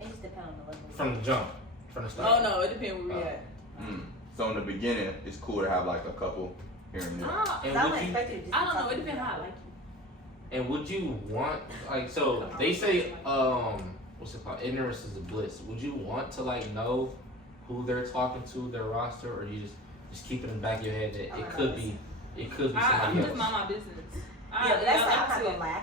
It just depends on the level. From the jump, from the Oh start. no, it depends where we at. Mm. So in the beginning, it's cool to have like a couple here and there. Nah, And I would wouldn't you- expect you to just I be don't know. It talking depends to how I me. like you. And would you want like so they say what's it called? Ignorance is a bliss. Would you want to like know who they're talking to, their roster, or you just keep it in the back of your head that I'm it not could gonna be I'm I'm somebody just else. mind my business. Yeah, but that's like, I'm not I gonna lie,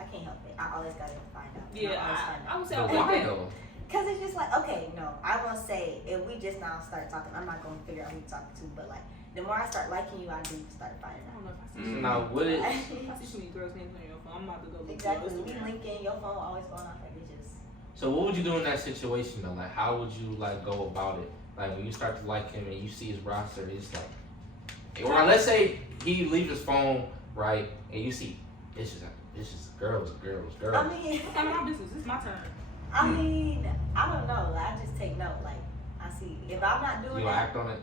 I can't help it. I always gotta find out. I would say But I why would. though? Cause it's just like, okay, no, I won't say if we just now start talking, I'm not gonna figure out who you're talking to, but like the more I start liking you, I do start finding I out. don't know if I see. Mm. Now would it? If I see too many girls' names on your phone, I'm about to go look Exactly. for We Instagram. linking your phone always going off like bitches. So what would you do in that situation though? Like how would you like go about it? Like when you start to like him and you see his roster, it's like, or let's say he leaves his phone right and you see it's just girls. I mean, I'm my business. It's my turn. I mean, I don't know. Like, I just take note. Like, I see if I'm not doing You that, act on it.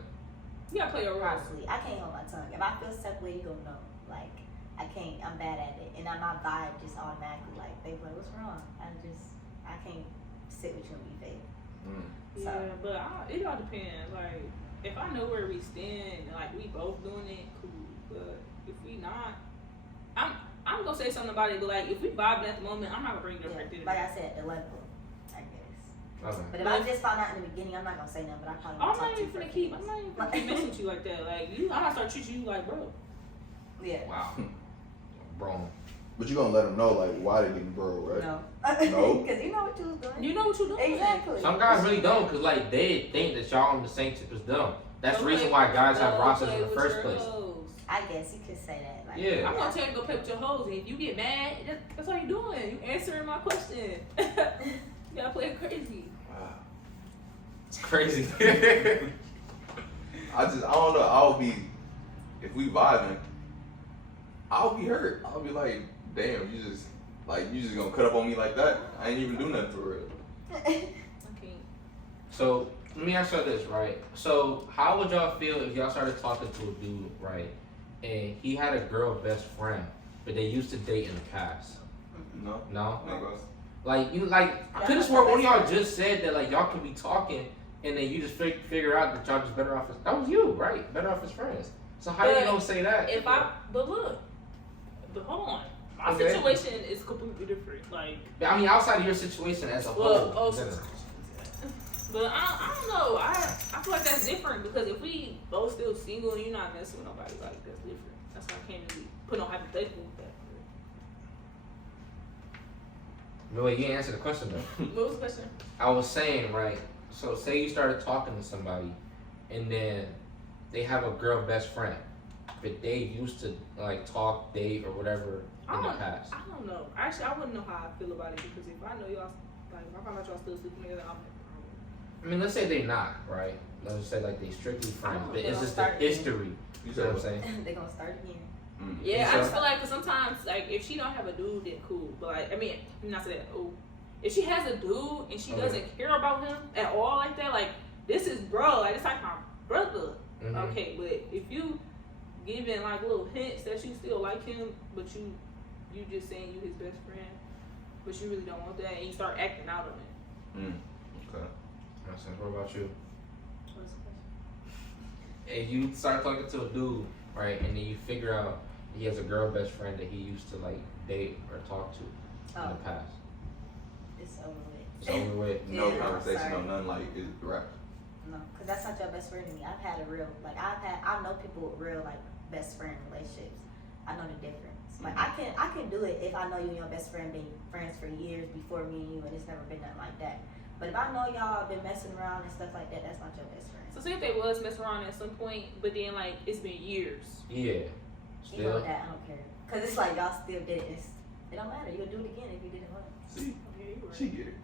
You gotta play your role. probably I can't hold my tongue. If I feel some way, you gonna know. Like, I can't. I'm bad at it, and my vibe just automatically like they like, what's wrong? I can't sit with you and be fake. Mm. So. Yeah, but it all depends. Like, if I know where we stand, and like we both doing it, cool. But if we not, I'm gonna say something about it. But like, if we vibing at the moment, I'm not gonna bring it up Yeah, right there. like I said, the level, I guess. Okay. But if I just found out in the beginning, I'm not gonna say nothing. But I probably I'm won't not talk to even you for finna a keep. few I'm not even months. finna keep messing with you like that. Like you, I'm gonna start treating you like bro. Yeah. Wow. Bro. But you gonna let them know like why they getting bro, right? No. No? Because you know what you was doing. You know what you doing? Exactly. Some guys really don't, cause like they think that y'all on the same tip as them. That's the Don't reason play- why guys have don't rosters play in the with first your place. hoes. I guess you could say that. Like, Yeah. I'm gonna tell you to go play with your hoes, and if you get mad, that's all you doing. You answering my question. You gotta play it crazy. It's crazy. I don't know. I'll be if we vibing, I'll be hurt. I'll be like, damn, you just gonna cut up on me like that? I ain't even do nothing for real. Okay. So Let me ask y'all this, right? So, how would y'all feel if y'all started talking to a dude, right, and he had a girl best friend, but they used to date in the past? No. No? Niggas. Like, you like, I could have sworn one of y'all just said that, like, y'all could be talking, and then you just figure out that y'all just better off as, that was you, right? Better off as friends. So, how you But don't say that? But look, but hold on. My Okay. situation is completely different. Like, I mean, outside of your situation as a well, whole. but I don't know. I feel like that's different because if we both still single and you're not messing with nobody, like that's different. That's why I can't really put no hypothetical with that. No, wait, you didn't answer the question though. What was the question? I was saying, right, so say you started talking to somebody and then they have a girl best friend, but they used to like talk, date, or whatever in the past. I don't know. Actually, I wouldn't know how I feel about it because if I know y'all, like, if I find out y'all still sleeping together, I'm I mean, let's say they're not, right? Let's just say like they strictly friends, but They it's gonna just the start again. history. You know what I'm saying? They're gonna start again. Yeah, So- I just feel like, cause sometimes, like, if she don't have a dude, then cool. But like, I mean, not say that. Oh, if she has a dude and she Okay. doesn't care about him at all, like that, like, this is bro, like, it's like my brother. Mhm. Okay, but if you giving like little hints that you still like him, but you just saying you his best friend, but you really don't want that, and you start acting out on it. Okay. Makes sense. What about you? What's the question? If you start talking to a dude, right, and then you figure out he has a girl best friend that he used to like date or talk to in Oh, the past, it's over with. it's over with. No Yeah, conversation, sorry. no nothing like it right. No, cause that's not your best friend to me. I've had a real, like, I know people with real, like, best friend relationships. I know the difference. Like, I can do it if I know you and your best friend been friends for years before me and you, and it's never been nothing like that. But if I know y'all been messing around and stuff like that, that's not your best friend. So say if they was messing around at some point, but then like it's been years. Yeah. You know Still. that I don't care, cause it's like y'all still did it. It don't matter. You'll do it again if you didn't want See, Okay, you right. she get it.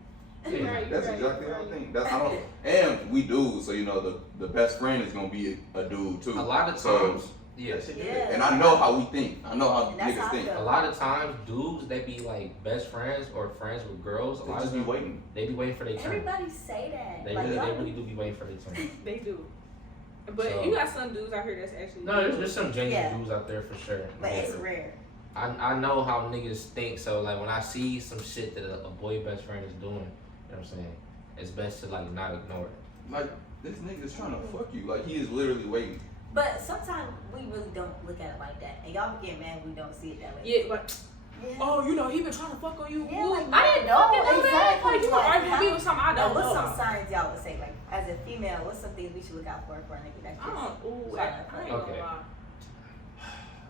You right, you That's right, exactly you what I right. think. That's I don't. And we do, so you know the best friend is gonna be a dude too. A lot of So, times, yeah. that shit Yeah. good. And I know how we think. I know how And that's niggas how I think. feel. A lot of times, dudes they be like best friends or friends with girls. A They lot just of be them, waiting. they be waiting for their turn. Everybody say that. They like, really, y'all they really do be waiting for their turn. They do. But So- you got some dudes out here that's actually No, there's some genuine Yeah. dudes out there for sure. but it's rare. I know how niggas think, so like when I see some shit that a boy best friend is doing, you know what I'm saying, it's best to like not ignore it. Like this nigga is trying to fuck you. Like he is literally waiting. But sometimes we really don't look at it like that, and y'all get mad we don't see it that way. Yeah, but Yeah. oh, you know, he been trying to fuck on you. Yeah, Ooh, like, I didn't no, fucking know that. exactly. Like you Like, arguing with me with something I Now, don't what's know. some signs y'all would say, like, as a female, what's some things we should look out for a nigga that I don't. Ooh, I ain't gonna Okay. lie.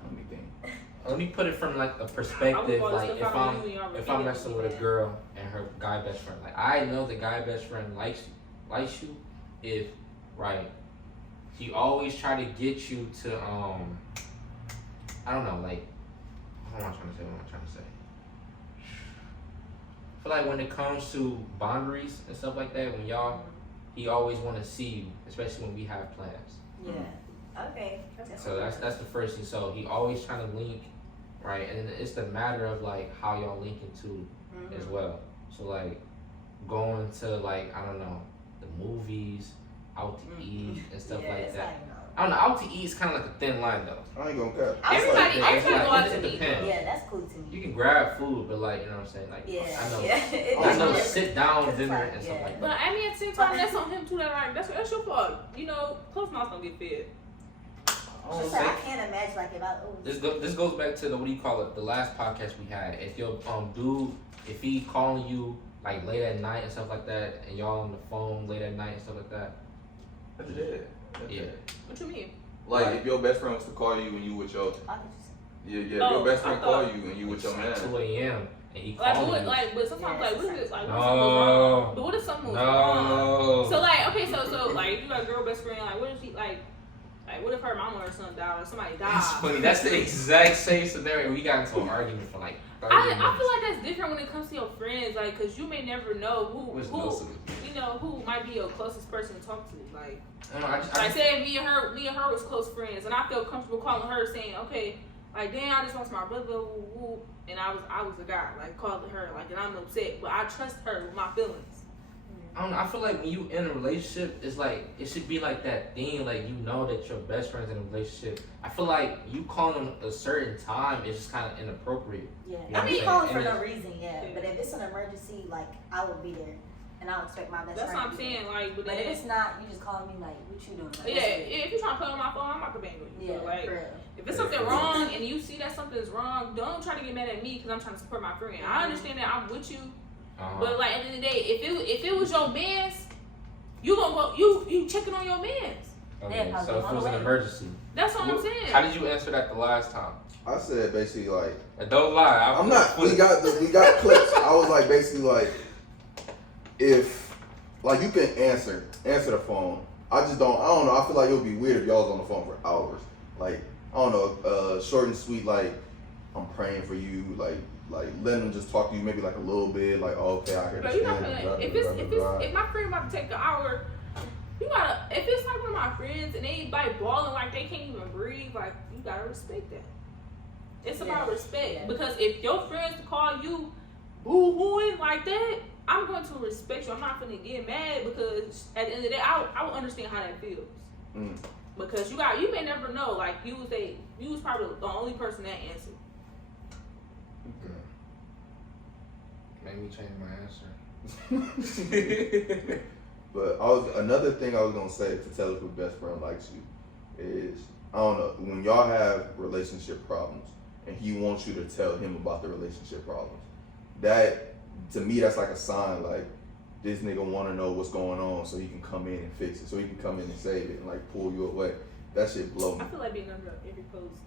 Let me think. Let me put it from like a I perspective, would call this like stuff if out I'm on you and y'all if I'm repeat it. messing with a girl and her guy best friend, like I know the guy best friend likes you if right, he always try to get you to I don't know, like what am I trying to say? I feel like when it comes to boundaries and stuff like that, when y'all he always want to see you, especially when we have plans. Yeah. Okay. So that's the first thing. So he always trying to link, right? And then it's the matter of like how y'all linking too as well. So like going to like I don't know the movies, out to eat and stuff yeah, like it's that. how you know. I don't know. Out to eat is kind of like a thin line though. I ain't gonna cut. Everybody- It's everybody like- go out it to eat. depends. Yeah, that's cool to me. You can grab food, but like you know what I'm saying. Like Yeah. I know. Yeah. It I know is. sit down It's dinner like, and stuff yeah. like But that. I mean, at the same time, that's on him too. That like that's your fault. You know, close mouths don't get fed. I don't It's like, say- I can't imagine, like, if I, This goes back to the what do you call it? The last podcast we had. If your dude, if he calling you like late at night and stuff like that, and y'all on the phone late at night and stuff like that, That's dead. That's yeah. dead. What you mean? Like if your best friend was to call you and you with your I could just, yeah if Oh, your best I friend thought- call you and you with your It's man. like 2 a.m. and he Like, calling what, you. like, but sometimes, Yeah, like, what if it's like, No. what if something was wrong? But what if something was wrong? No. So like, okay, so like, if you got a girl best friend, like, what if she like, what if her mama or son died or somebody died? That's funny. That's the exact same scenario. We got into an argument for like 30 minutes. I feel like that's different when it comes to your friends, like, cause you may never know Which who knows it. you know who might be your closest person to talk to. Like, I don't know, I just, like say if me and her was close friends, and I feel comfortable calling her saying, okay, like, damn, I just lost my brother, woo, woo, and I was a guy, like, calling her, like, and I'm upset, but I trust her with my feelings. I don't know. I feel like when you in a relationship, it's like it should be like that thing. Like you know that your best friend's in a relationship. I feel like you calling them a certain time is just kind of inappropriate. Yeah, You know I what mean, I'm calling saying? for And no reason, yeah. But if it's an emergency, like I would be there, and I would expect my best That's friend. what I'm to be saying. there. Like, but But then, if it's not, you just call me like, "What you doing?" Like, yeah, if you're trying to play on my phone, I'm not gonna bang with you. yeah, But, like, for real. if it's something wrong and you see that something's wrong, don't try to get mad at me because I'm trying to support my friend. I understand that I'm with you, but like at the end of the day, if it was your man's, you gonna go you checking on your man's. Okay, Yeah, so if it was an emergency, That's what I'm saying. how did you answer that the last time? I said basically like, Don't lie. I'm not. We got clips. I was like basically like, if like you can answer the phone. I just don't. I don't know. I feel like it would be weird if y'all was on the phone for hours. Like I don't know. Short and sweet. Like I'm praying for you. Like letting them just talk to you maybe like a little bit. Like oh, okay, I hear But this. you know, if my friend about to take an hour, you gotta. If it's like one of my friends and they like balling like they can't even breathe, like you gotta respect that. It's about respect because if your friends call you boo-hooing like that, I'm going to respect you. I'm not gonna get mad because at the end of the day, I will understand how that feels. Mm. Because you may never know. Like you was probably the only person that answered. Made me change my answer. But another thing I was gonna say to tell if your best friend likes you is I don't know when y'all have relationship problems and he wants you to tell him about the relationship problems. That to me that's like a sign like this nigga want to know what's going on so he can come in and fix it, so he can come in and save it and like pull you away. That shit blow me. I feel like being under every post,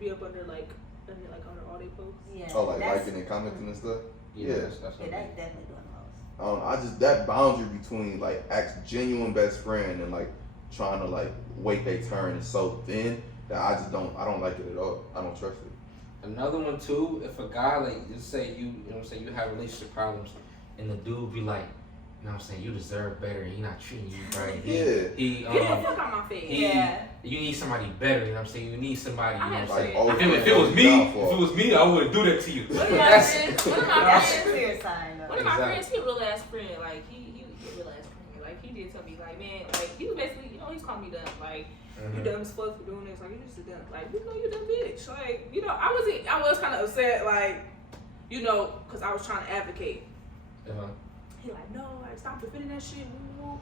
be up under under all their posts. Yeah. Oh, like that's- liking and commenting and stuff. Yeah, Yeah. that's Yeah, what that's definitely doing the most. I don't know, I just that boundary between like genuine best friend and like trying to like wait their turn is so thin that I don't like it at all. I don't trust it. Another one too, if a guy like just say you know what I'm saying, you have relationship problems and the dude be like, you know what I'm saying, you deserve better and he not treating you right. He Get the fuck out my face. you need somebody better, you know what I'm saying? You need somebody, you know what I'm Like, saying? oh, If it was me, I wouldn't do that to you. One of my That's- friends, one of my That's friends, a clear sign, though. one of my Exactly. friends, he a real ass friend. Like he a real ass friend. Like he did tell me, like man, like he was basically, he's calling me dumb. Like you dumb as fuck for doing this. Like you just a dumb. Like you know you dumb bitch. Like I was kind of upset. Like because I was trying to advocate. He like no, like stop defending that shit. Woo, woo.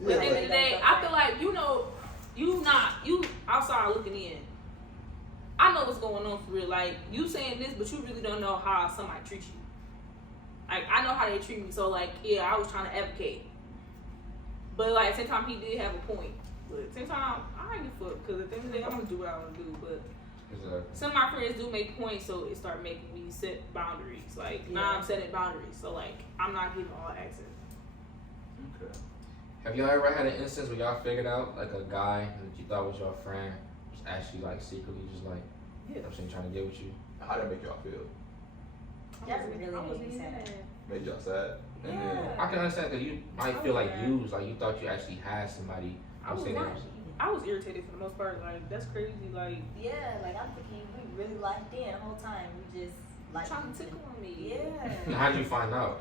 But at the end of the day, I feel like you outside looking in. I know what's going on for real. Like you saying this, but you really don't know how somebody treats you. Like I know how they treat me, so like yeah, I was trying to advocate. But like at the same time, he did have a point. But at the same time, I ain't give a fuck because at the end of the day, I'm gonna do what I want to do. But some of my friends do make points, so it started making me set boundaries. Like now I'm setting boundaries, so like I'm not giving all access. Okay. Have y'all ever had an instance where y'all figured out like a guy that you thought was your friend was actually like secretly just like, you know what I'm saying, trying to get with you? How'd that make y'all feel? That I really wasn't made me even sad. mad. Made y'all sad? And then, Yeah. I can understand because you might feel like Yeah. used, like you thought you actually had somebody. I was saying not. that was- I was irritated for the most part. Like that's crazy. Like Yeah, like I'm thinking we really locked in the whole time. We just like trying to tickle on me. Yeah. How'd you find out?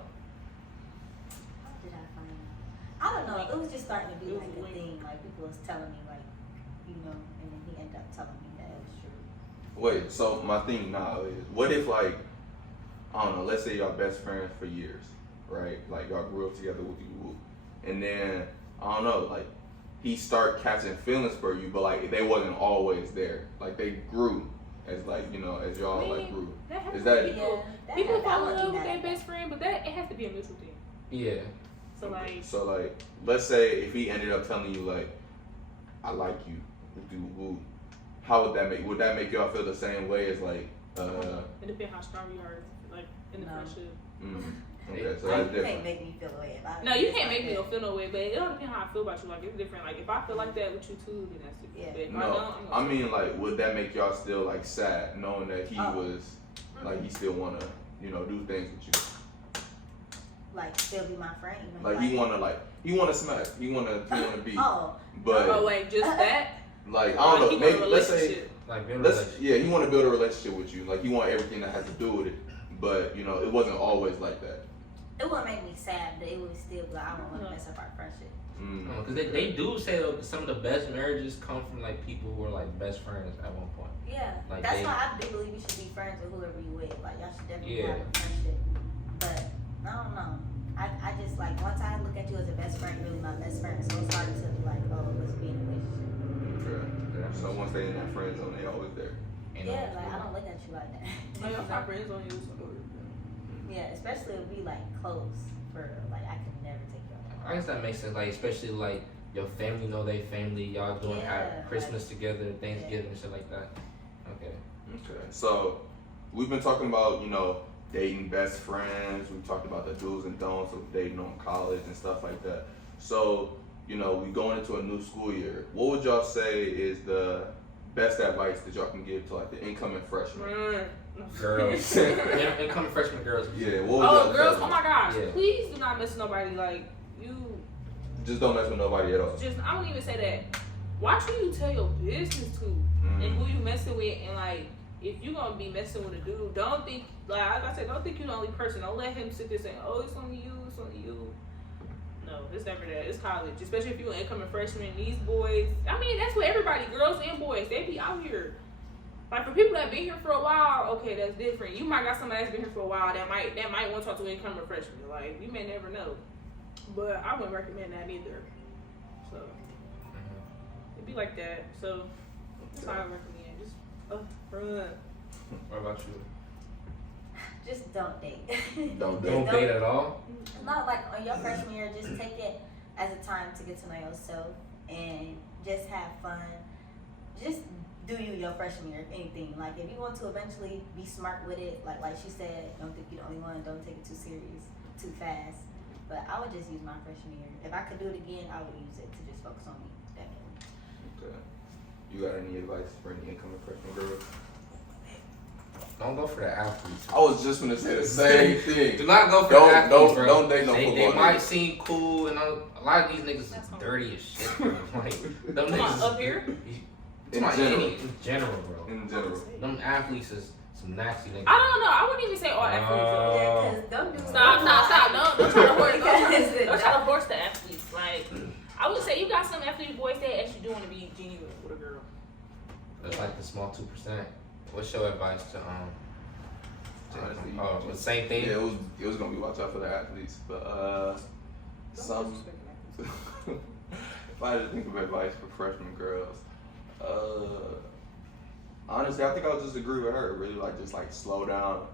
How did I find out? I don't know. It was just starting to be It was like a weird. thing. Like people was telling me like, and then he ended up telling me that it was true. wait, so my thing now is, what if like, I don't know, let's say y'all best friends for years, right? Like y'all grew up together with you, and then I don't know, like he start catching feelings for you, but like they wasn't always there. Like they grew as like as y'all like grew. That happens Is that- to people. that People happened. I fall in wouldn't love be with mad their at best friend, but it has to be a mutual thing. Yeah. So like, So like, let's say if he ended up telling you like, I like you, woo, how would that make y'all feel the same way as like, it depends how strong you are, like in the No. friendship. okay, so Like, that's you different. can't make me feel away about it. No, you It's can't like make me that. feel no way, but it don't depend how I feel about you. Like it's different. Like if I feel like that with you too, then that's different. Yeah. But if I No, don't, I'm I gonna mean like, would that make y'all still like sad knowing that he was like he still wanna do things with you? Like still be my friend. Even Like he wanna smack, he wanna beat, Oh, but oh wait, just that. like I don't Like, know, he want a maybe let's say. relationship. Like being relationship. He want to build a relationship with you. Like he want everything that has to do with it, but it wasn't always like that. it wouldn't make me sad, but it would still be like, I don't want to mess up our friendship. Because they do say though some of the best marriages come from like people who are like best friends at one point. Yeah, Like that's why I do believe you should be friends with whoever you with. Like y'all should definitely Yeah. have a friendship. But I don't know. I just like once I look at you as a best friend, you're really my best friend. So it's hard to be like, oh, let's be in a relationship. Okay. So once they in that friend zone, they always there. You know? Yeah, like I don't look at you like that. Like, I'm not friends on you, so. Yeah, especially if we like close for like I could never take you out. I guess that makes sense. Like especially like your family know they family, y'all doing Yeah, have Christmas together, Thanksgiving and shit like that. Okay. Okay. So we've been talking about, you know, dating best friends. We've talked about the do's and don'ts of dating on college and stuff like that. So, you know, we going into a new school year. What would y'all say is the best advice that y'all can give to like the incoming freshmen? Girls. Incoming freshman girls. Yeah, what would y'all Oh, girls! tell Oh them? my gosh! Yeah. Please do not mess with nobody. Like you, Just don't mess with nobody at all. just I don't even say that. Watch who you tell your business to and who you messing with, and like if you gonna be messing with a dude, don't think like I said, don't think you're the only person. Don't let him sit there saying, "Oh, it's only you, it's only you." No, it's never that. It's college, especially if you're an incoming freshman. These boys, I mean, that's what everybody, girls and boys, they be out here. Like for people that been here for a while, okay, that's different. You might got somebody that's been here for a while that might want to talk to an incoming freshman. Like you may never know, but I wouldn't recommend that either. So it'd be like that. So that's how I recommend. Just run. What about you? Just don't date. Don't Just Don't date at all? Not like on your freshman year, just take it as a time to get to know yourself and just have fun. Just do you your freshman year, if anything. Like if you want to eventually be smart with it, like she said, don't think you're the only one, don't take it too serious, too fast. But I would just use my freshman year. If I could do it again, I would use it to just focus on me. Definitely. Okay. You got any advice for any incoming freshman girls? Don't go for the athletes. I was just gonna say the same thing. Do not go for Don't- the athletes, don't- bro. don't date no They football might niggas. seem cool, and a lot of these niggas That's is hard. dirty as shit, bro. Like, them Come on, niggas up here. In in general. general, bro. In general. Them athletes is some nasty niggas. I don't know. I wouldn't even say all athletes. Yeah, because don't do Stop. Don't try to horse. Because- Don't try to horse the athletes. Like I would say, you got some athlete boys that actually do want to be genuine with a girl. That's like the small 2%. What's your advice to Honestly, the same thing? Yeah, it was gonna be watch out for the athletes, but some. If I had to think of advice for freshman girls, honestly, I think I would just agree with her. Really, like just like slow down.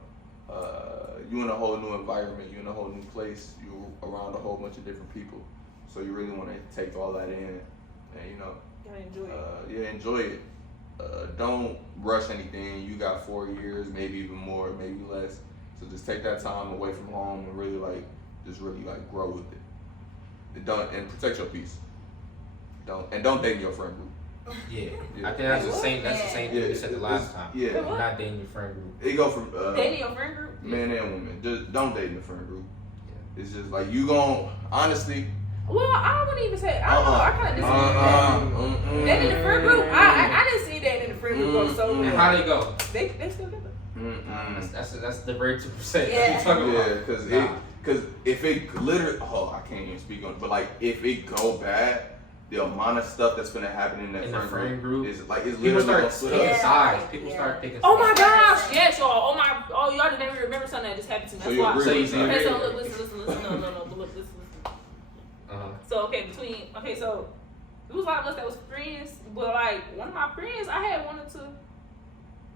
You in a whole new environment. You in a whole new place. You around a whole bunch of different people. So you really want to take all that in, and you know, Gotta enjoy it. yeah, enjoy it. Don't rush anything. You got 4 years, maybe even more, maybe less. So just take that time away from home and really like grow with it. And protect your peace. Don't date your friend group. Yeah. Yeah. I think that's the same. That's the same thing Yeah, we said the last it's- time. yeah. You're not dating your friend group. It go from Dating your friend group. men and women. Just don't date in the friend group. It's just like you gon' honestly. Well, I wouldn't even say. I don't know. I kind of disagree with that. Dating in the friend group. I didn't see that in the friend group go so And well. how they go? They still together. That's the very 2%. Yeah. What you talking Yeah, about? cause if it literally, I can't even speak on it, but like if it go bad, the amount of stuff that's gonna happen in that In the friend friend group group, is like it's People literally start gonna split picking up. Yeah. sides. People Yeah. start picking Oh sides. my gosh! Yes, y'all. Oh y'all didn't even remember something that just happened to me. So That's you why. agree So with you that? Okay, so agree? look, listen. No, but look, listen. So so there was a lot of us that was friends, but like one of my friends, I had wanted to.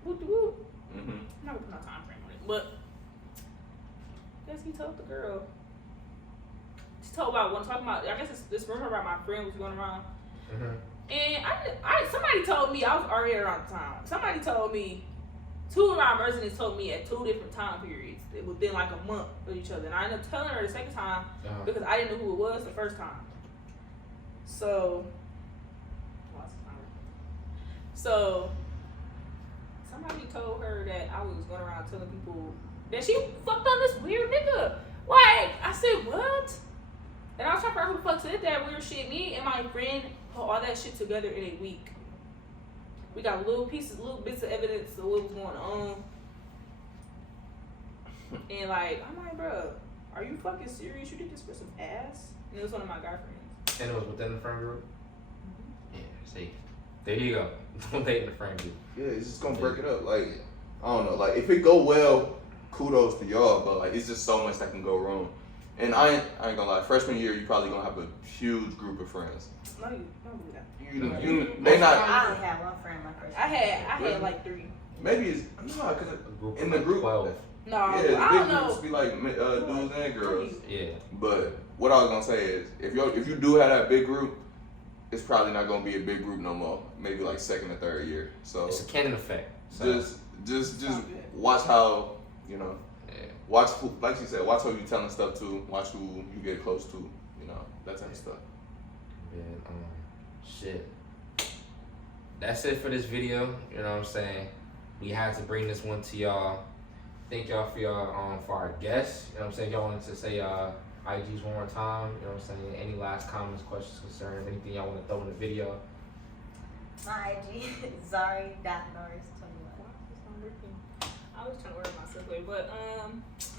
Whoop. I'm not gonna put no time frame on it, but guess he told the girl. She told about one talking about. I guess it's this rumor about my friend was going around. And I somebody told me, I was already around the time. Somebody told me, two of my residents told me at 2 different time periods within like a month of each other. And I ended up telling her the second time because I didn't know who it was the first time. So somebody told her that I was going around telling people that she fucked on this weird nigga. Like, I said, what? And I was trying to figure out who the fuck said that weird shit. Me and my friend put all that shit together in a week. We got little bits of evidence of what was going on. And like, I'm like, bro, "Are you fucking serious? You did this for some ass?" And it was one of my guy friends. And it was within the friend group. Yeah, see, there you go. Don't date in the friend group. Yeah, it's just gonna break it up. Like, I don't know. Like, if it go well, kudos to y'all. But like, it's just so much that can go wrong. And I ain't gonna lie. Freshman year, you probably gonna have a huge group of friends. No, you don't do that. They not. I only had one friend my first. I had like 3. Maybe it's no, cause A group in of the like group. 12. No, Yeah, I the don't big know. groups be like dudes and girls. Yeah. But what I was gonna say is, if you do have that big group, it's probably not gonna be a big group no more. Maybe like second or third year. So It's a Canon effect. So, just Sounds good. watch how you know. yeah. Watch who, like you said, watch who you telling stuff to. Watch who you get close to. You know that type of stuff. Man, shit. That's it for this video. You know what I'm saying? We had to bring this one to y'all. Thank y'all for y'all for our guests. You know what I'm saying? Y'all wanted to say IGs one more time. You know what I'm saying? Any last comments, questions, concerns, anything y'all want to throw in the video? My IG Zari.Norris21. I was trying to order my subway, but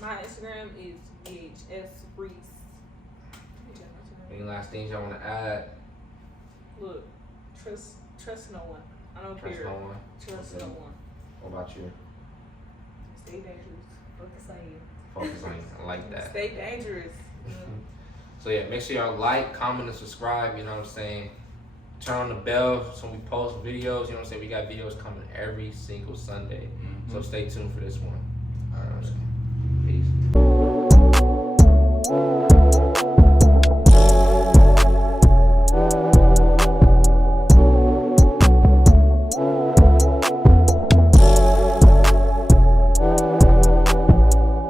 my Instagram is VHS Reese. Any last things y'all want to add? Look, trust no one. I don't Trust care. no one. Trust Okay. no one. What about you? Stay dangerous. Focus on you. Focus on you. I like that. Stay dangerous. So yeah, make sure y'all like, comment, and subscribe, you know what I'm saying? Turn on the bell so we post videos, you know what I'm saying? We got videos coming every single Sunday. So stay tuned for this one. Alright, peace.